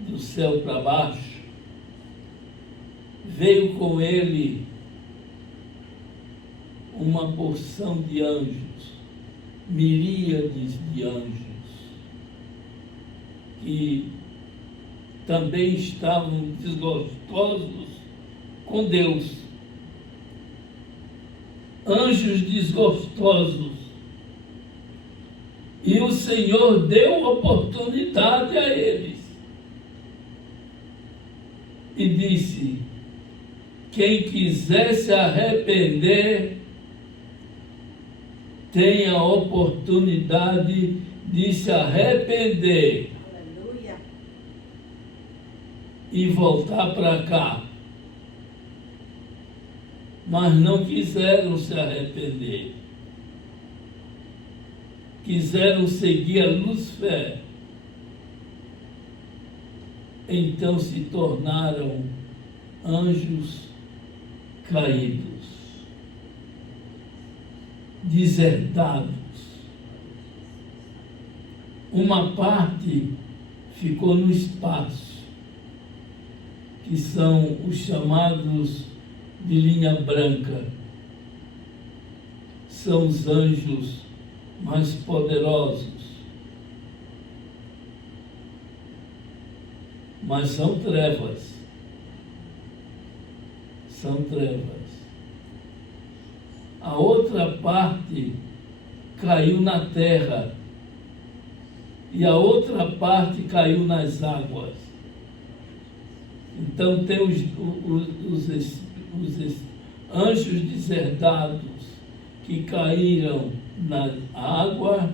do céu para baixo, veio com ele uma porção de anjos, miríades de anjos, que também estavam desgostosos com Deus. Anjos desgostosos. E o Senhor deu oportunidade a eles. E disse: quem quiser se arrepender, tem a oportunidade de se arrepender. Aleluia. E voltar para cá. Mas não quiseram se arrepender. Quiseram seguir a Lúcifer. Então se tornaram anjos caídos, deserdados. Uma parte ficou no espaço, que são os chamados de linha branca. São os anjos mais poderosos. Mas são trevas. São trevas. A outra parte caiu na terra. E a outra parte caiu nas águas. Então tem os anjos deserdados que caíram na água,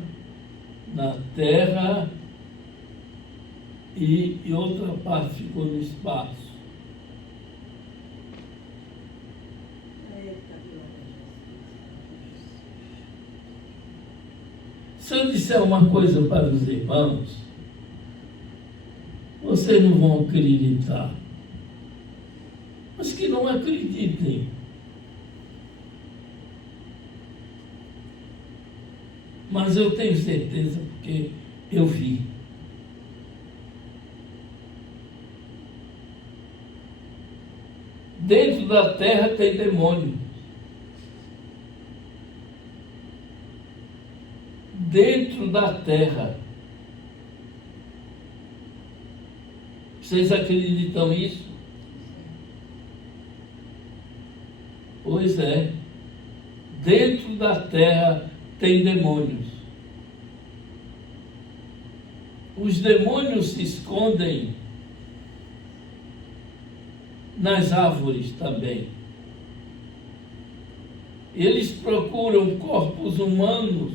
na terra, e outra parte ficou no espaço. Se eu disser uma coisa para os irmãos, vocês não vão acreditar. Mas que não acreditem. Mas eu tenho certeza porque eu vi. Dentro da terra tem demônio. Dentro da terra. Vocês acreditam nisso? Pois é. Dentro da terra tem demônios. Os demônios se escondem nas árvores também. Eles procuram corpos humanos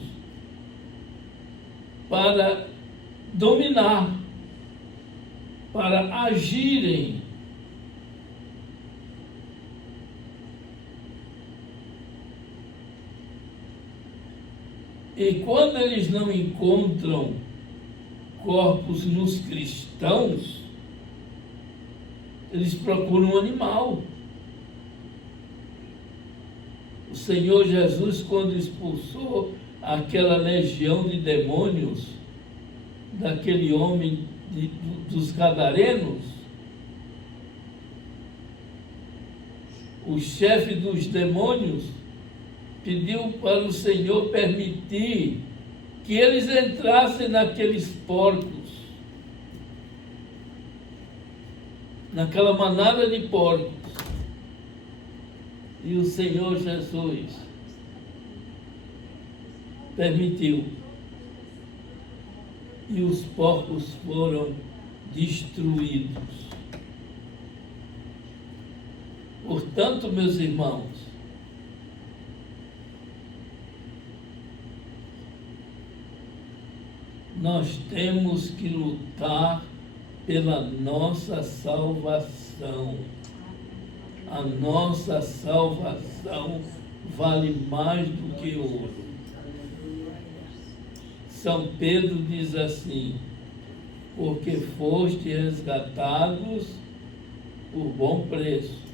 para dominar, para agirem. E quando eles não encontram corpos nos cristãos, eles procuram um animal. O Senhor Jesus, quando expulsou aquela legião de demônios daquele homem dos Gadarenos, o chefe dos demônios pediu para o Senhor permitir que eles entrassem naqueles porcos, naquela manada de porcos. E o Senhor Jesus permitiu. E os porcos foram destruídos. Portanto, meus irmãos, nós temos que lutar pela nossa salvação. A nossa salvação vale mais do que ouro. São Pedro diz assim: porque foste resgatados por bom preço.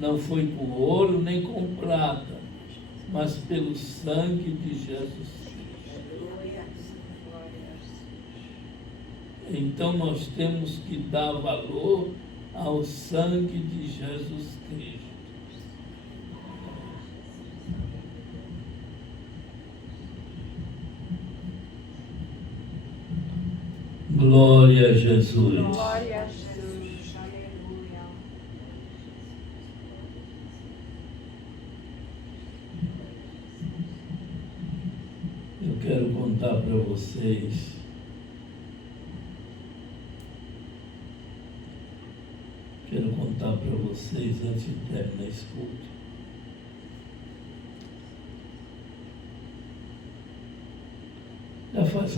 Não foi por ouro nem com prata, mas pelo sangue de Jesus Cristo. Então nós temos que dar valor ao sangue de Jesus Cristo. Glória a Jesus. Glória a Jesus. Aleluia. Eu quero contar para vocês antes de terminar esse culto. Já faz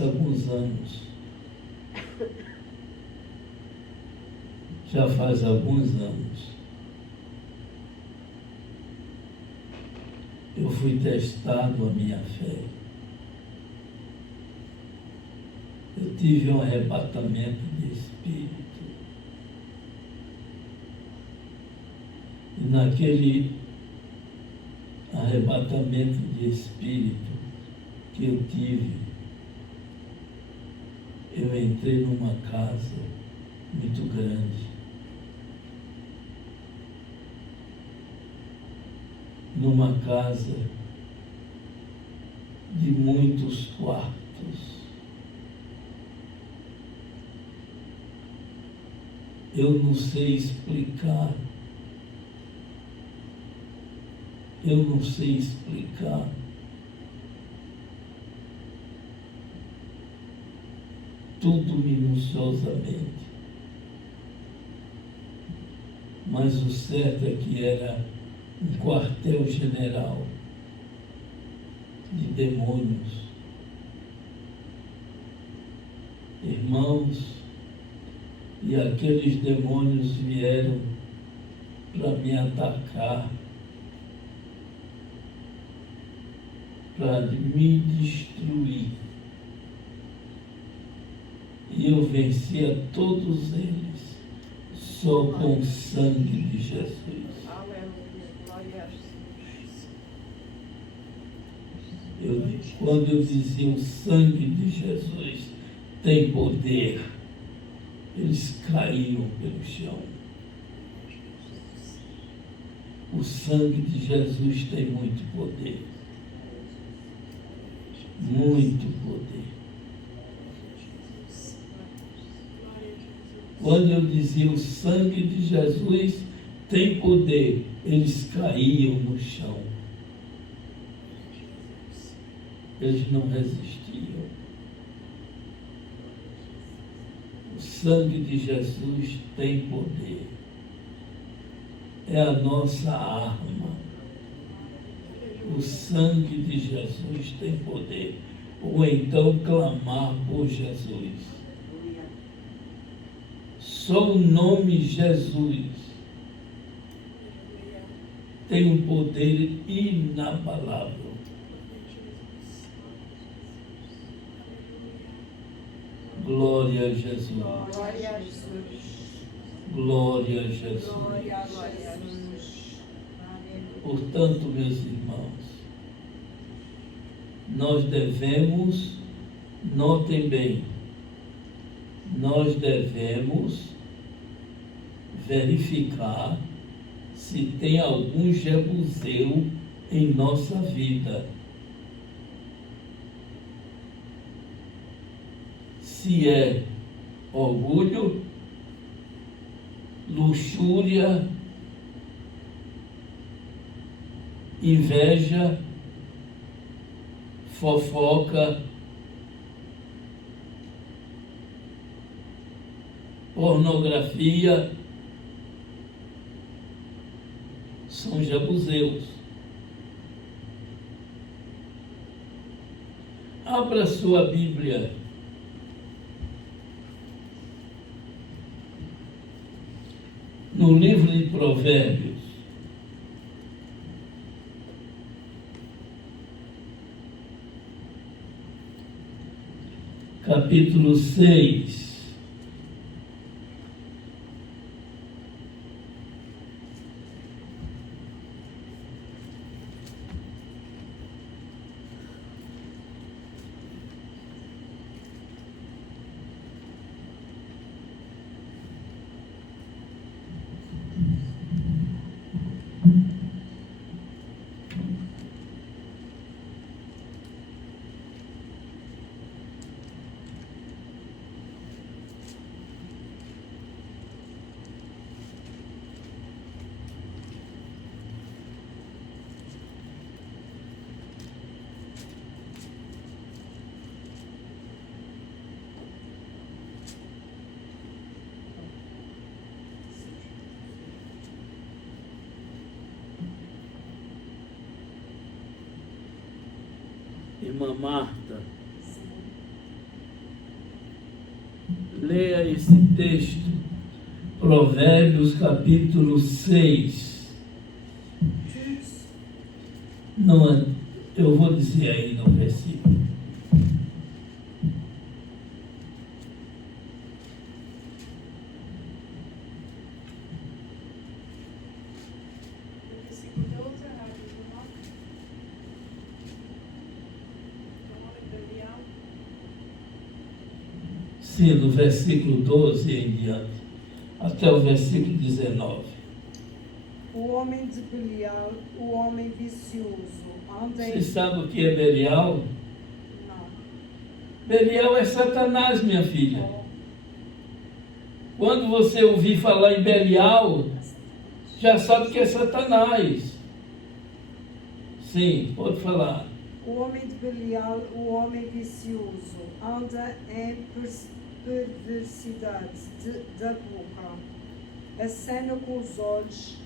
alguns anos. Eu fui testado a minha fé. Eu tive um arrebatamento de espírito. E naquele arrebatamento de espírito que eu tive, eu entrei numa casa muito grande. Numa casa de muitos quartos. Eu não sei explicar. Tudo minuciosamente. Mas o certo é que era um quartel-general de demônios. Irmãos, e aqueles demônios vieram para me atacar, para me destruir. E eu venci a todos eles só com o sangue de Jesus. Aleluia. Glória a Jesus. Quando eu dizia o sangue de Jesus tem poder, eles caíam pelo chão. O sangue de Jesus tem muito poder. Muito poder. Quando eu dizia o sangue de Jesus tem poder, eles caíam no chão. Eles não resistiam. O sangue de Jesus tem poder. É a nossa arma. O sangue de Jesus tem poder. Ou então clamar por Jesus. Só o nome Jesus tem um poder inabalável. Glória a Jesus. Glória a Jesus. Glória a Jesus. Glória a Jesus. Portanto, meus irmãos, nós devemos, notem bem, nós devemos verificar se tem algum jebuseu em nossa vida. Se é orgulho, luxúria, inveja, fofoca, pornografia, são jebuseus. Abra sua Bíblia no livro de Provérbios, capítulo 6. Irmã Marta, leia esse texto, Provérbios capítulo 6. Não, eu vou dizer aí no versículo. Versículo 12, Rádio do Norte. Belial. Sim, do versículo 12 em diante, até o versículo 19. O homem de Belial, o homem vicioso, anda Você em... sabe o que é Belial? Não. Belial é Satanás, minha filha. Quando você ouvir falar em Belial, já sabe que é Satanás. Sim, pode falar. O homem de Belial, o homem vicioso, anda em perversidade da boca, acena com os olhos,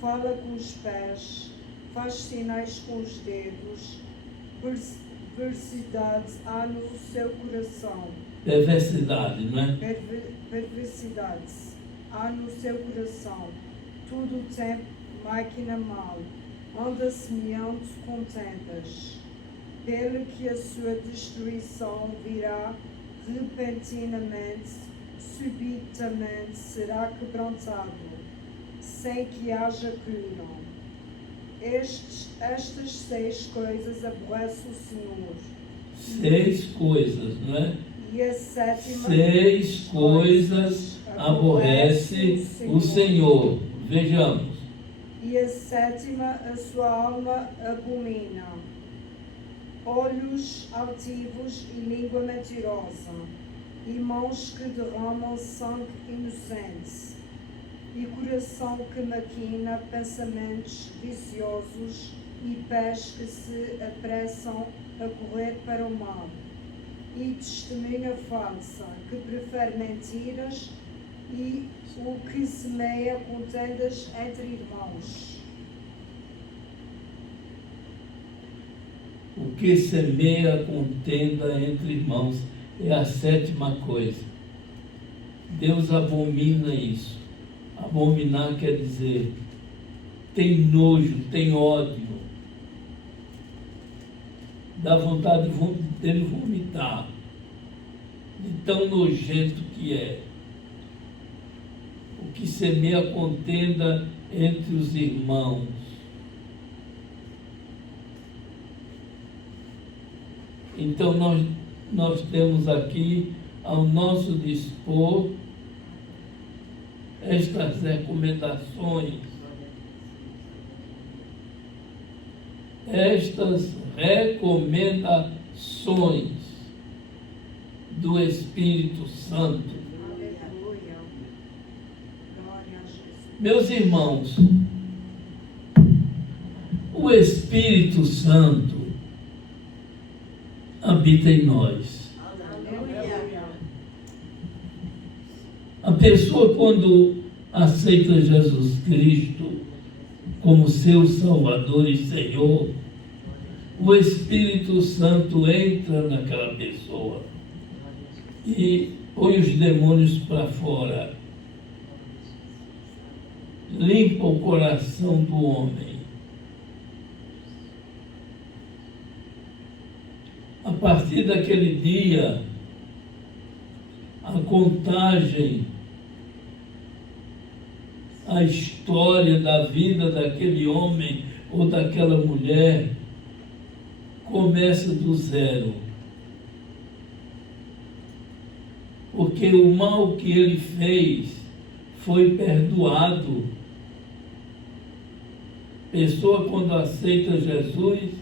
fala com os pés, faz sinais com os dedos, perversidade há no seu coração. Perversidade, não é? Perversidade há no seu coração. Tudo tem máquina mal, anda semeando contendas. Pelo que a sua destruição virá repentinamente, subitamente será quebrantado, sem que haja cura. Estas 6 coisas aborrece o Senhor. 6 coisas, não é? E a sétima... 6 coisas aborrece o Senhor. Vejamos. E a sétima a sua alma abomina. Olhos altivos e língua mentirosa, e mãos que derramam sangue inocente, e coração que maquina pensamentos viciosos, e pés que se apressam a correr para o mal, e testemunha falsa, que prefere mentiras, e o que semeia contendas entre irmãos. O que semeia contenda entre irmãos é a 7ª coisa. Deus abomina isso. Abominar quer dizer tem nojo, tem ódio. Dá vontade dele vomitar. De tão nojento que é. O que semeia contenda entre os irmãos. Então nós temos aqui ao nosso dispor estas recomendações. Estas recomendações do Espírito Santo. Aleluia. Glória a Jesus. Meus irmãos, o Espírito Santo habita em nós. Aleluia. A pessoa, quando aceita Jesus Cristo como seu Salvador e Senhor, o Espírito Santo entra naquela pessoa e põe os demônios para fora, limpa o coração do homem. A partir daquele dia, a contagem, a história da vida daquele homem ou daquela mulher começa do zero. Porque o mal que ele fez foi perdoado. Pessoa, quando aceita Jesus,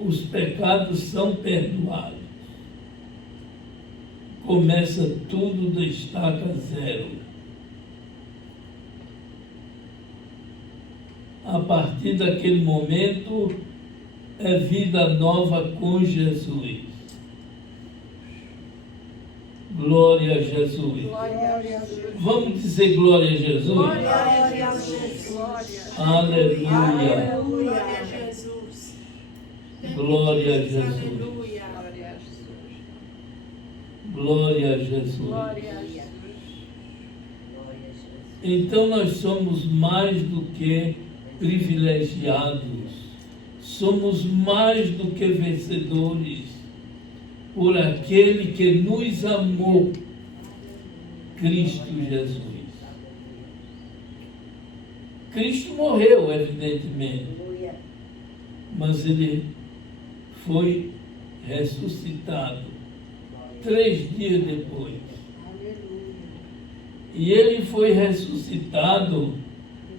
os pecados são perdoados. Começa tudo da estaca zero. A partir daquele momento, é vida nova com Jesus. Glória a Jesus. Glória a Jesus. Vamos dizer glória a Jesus? Glória a Jesus. Aleluia. Aleluia. Glória a Jesus. Glória a Jesus. Aleluia. Glória a Jesus. Glória a Jesus. Então nós somos mais do que privilegiados, somos mais do que vencedores por aquele que nos amou, Cristo Jesus. Cristo morreu, evidentemente, mas ele foi ressuscitado 3 dias depois. E ele foi ressuscitado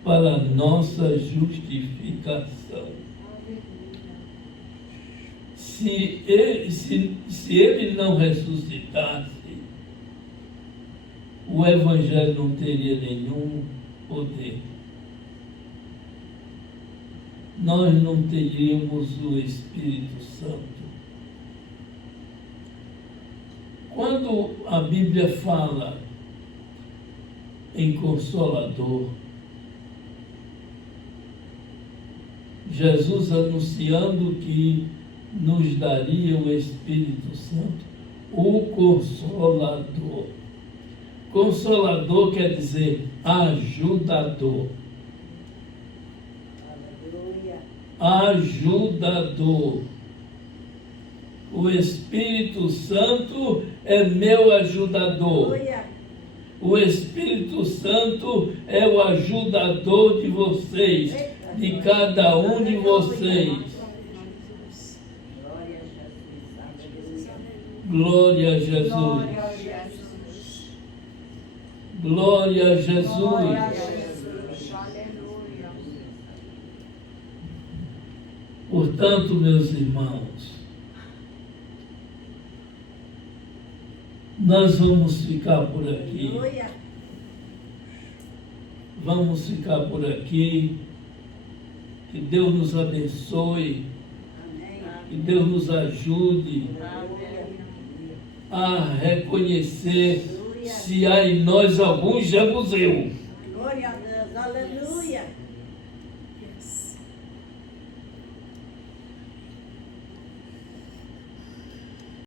para a nossa justificação. Se ele não ressuscitasse, o Evangelho não teria nenhum poder. Nós não teríamos o Espírito Santo. Quando a Bíblia fala em Consolador, Jesus anunciando que nos daria o Espírito Santo, o Consolador. Consolador quer dizer ajudador. Ajudador. O Espírito Santo é meu ajudador. O Espírito Santo é o ajudador de vocês, de cada um de vocês. Glória a Jesus. Glória a Jesus. Portanto, meus irmãos, nós vamos ficar por aqui. Vamos ficar por aqui. Que Deus nos abençoe. Que Deus nos ajude a reconhecer se há em nós algum jebuseu. Glória a Deus.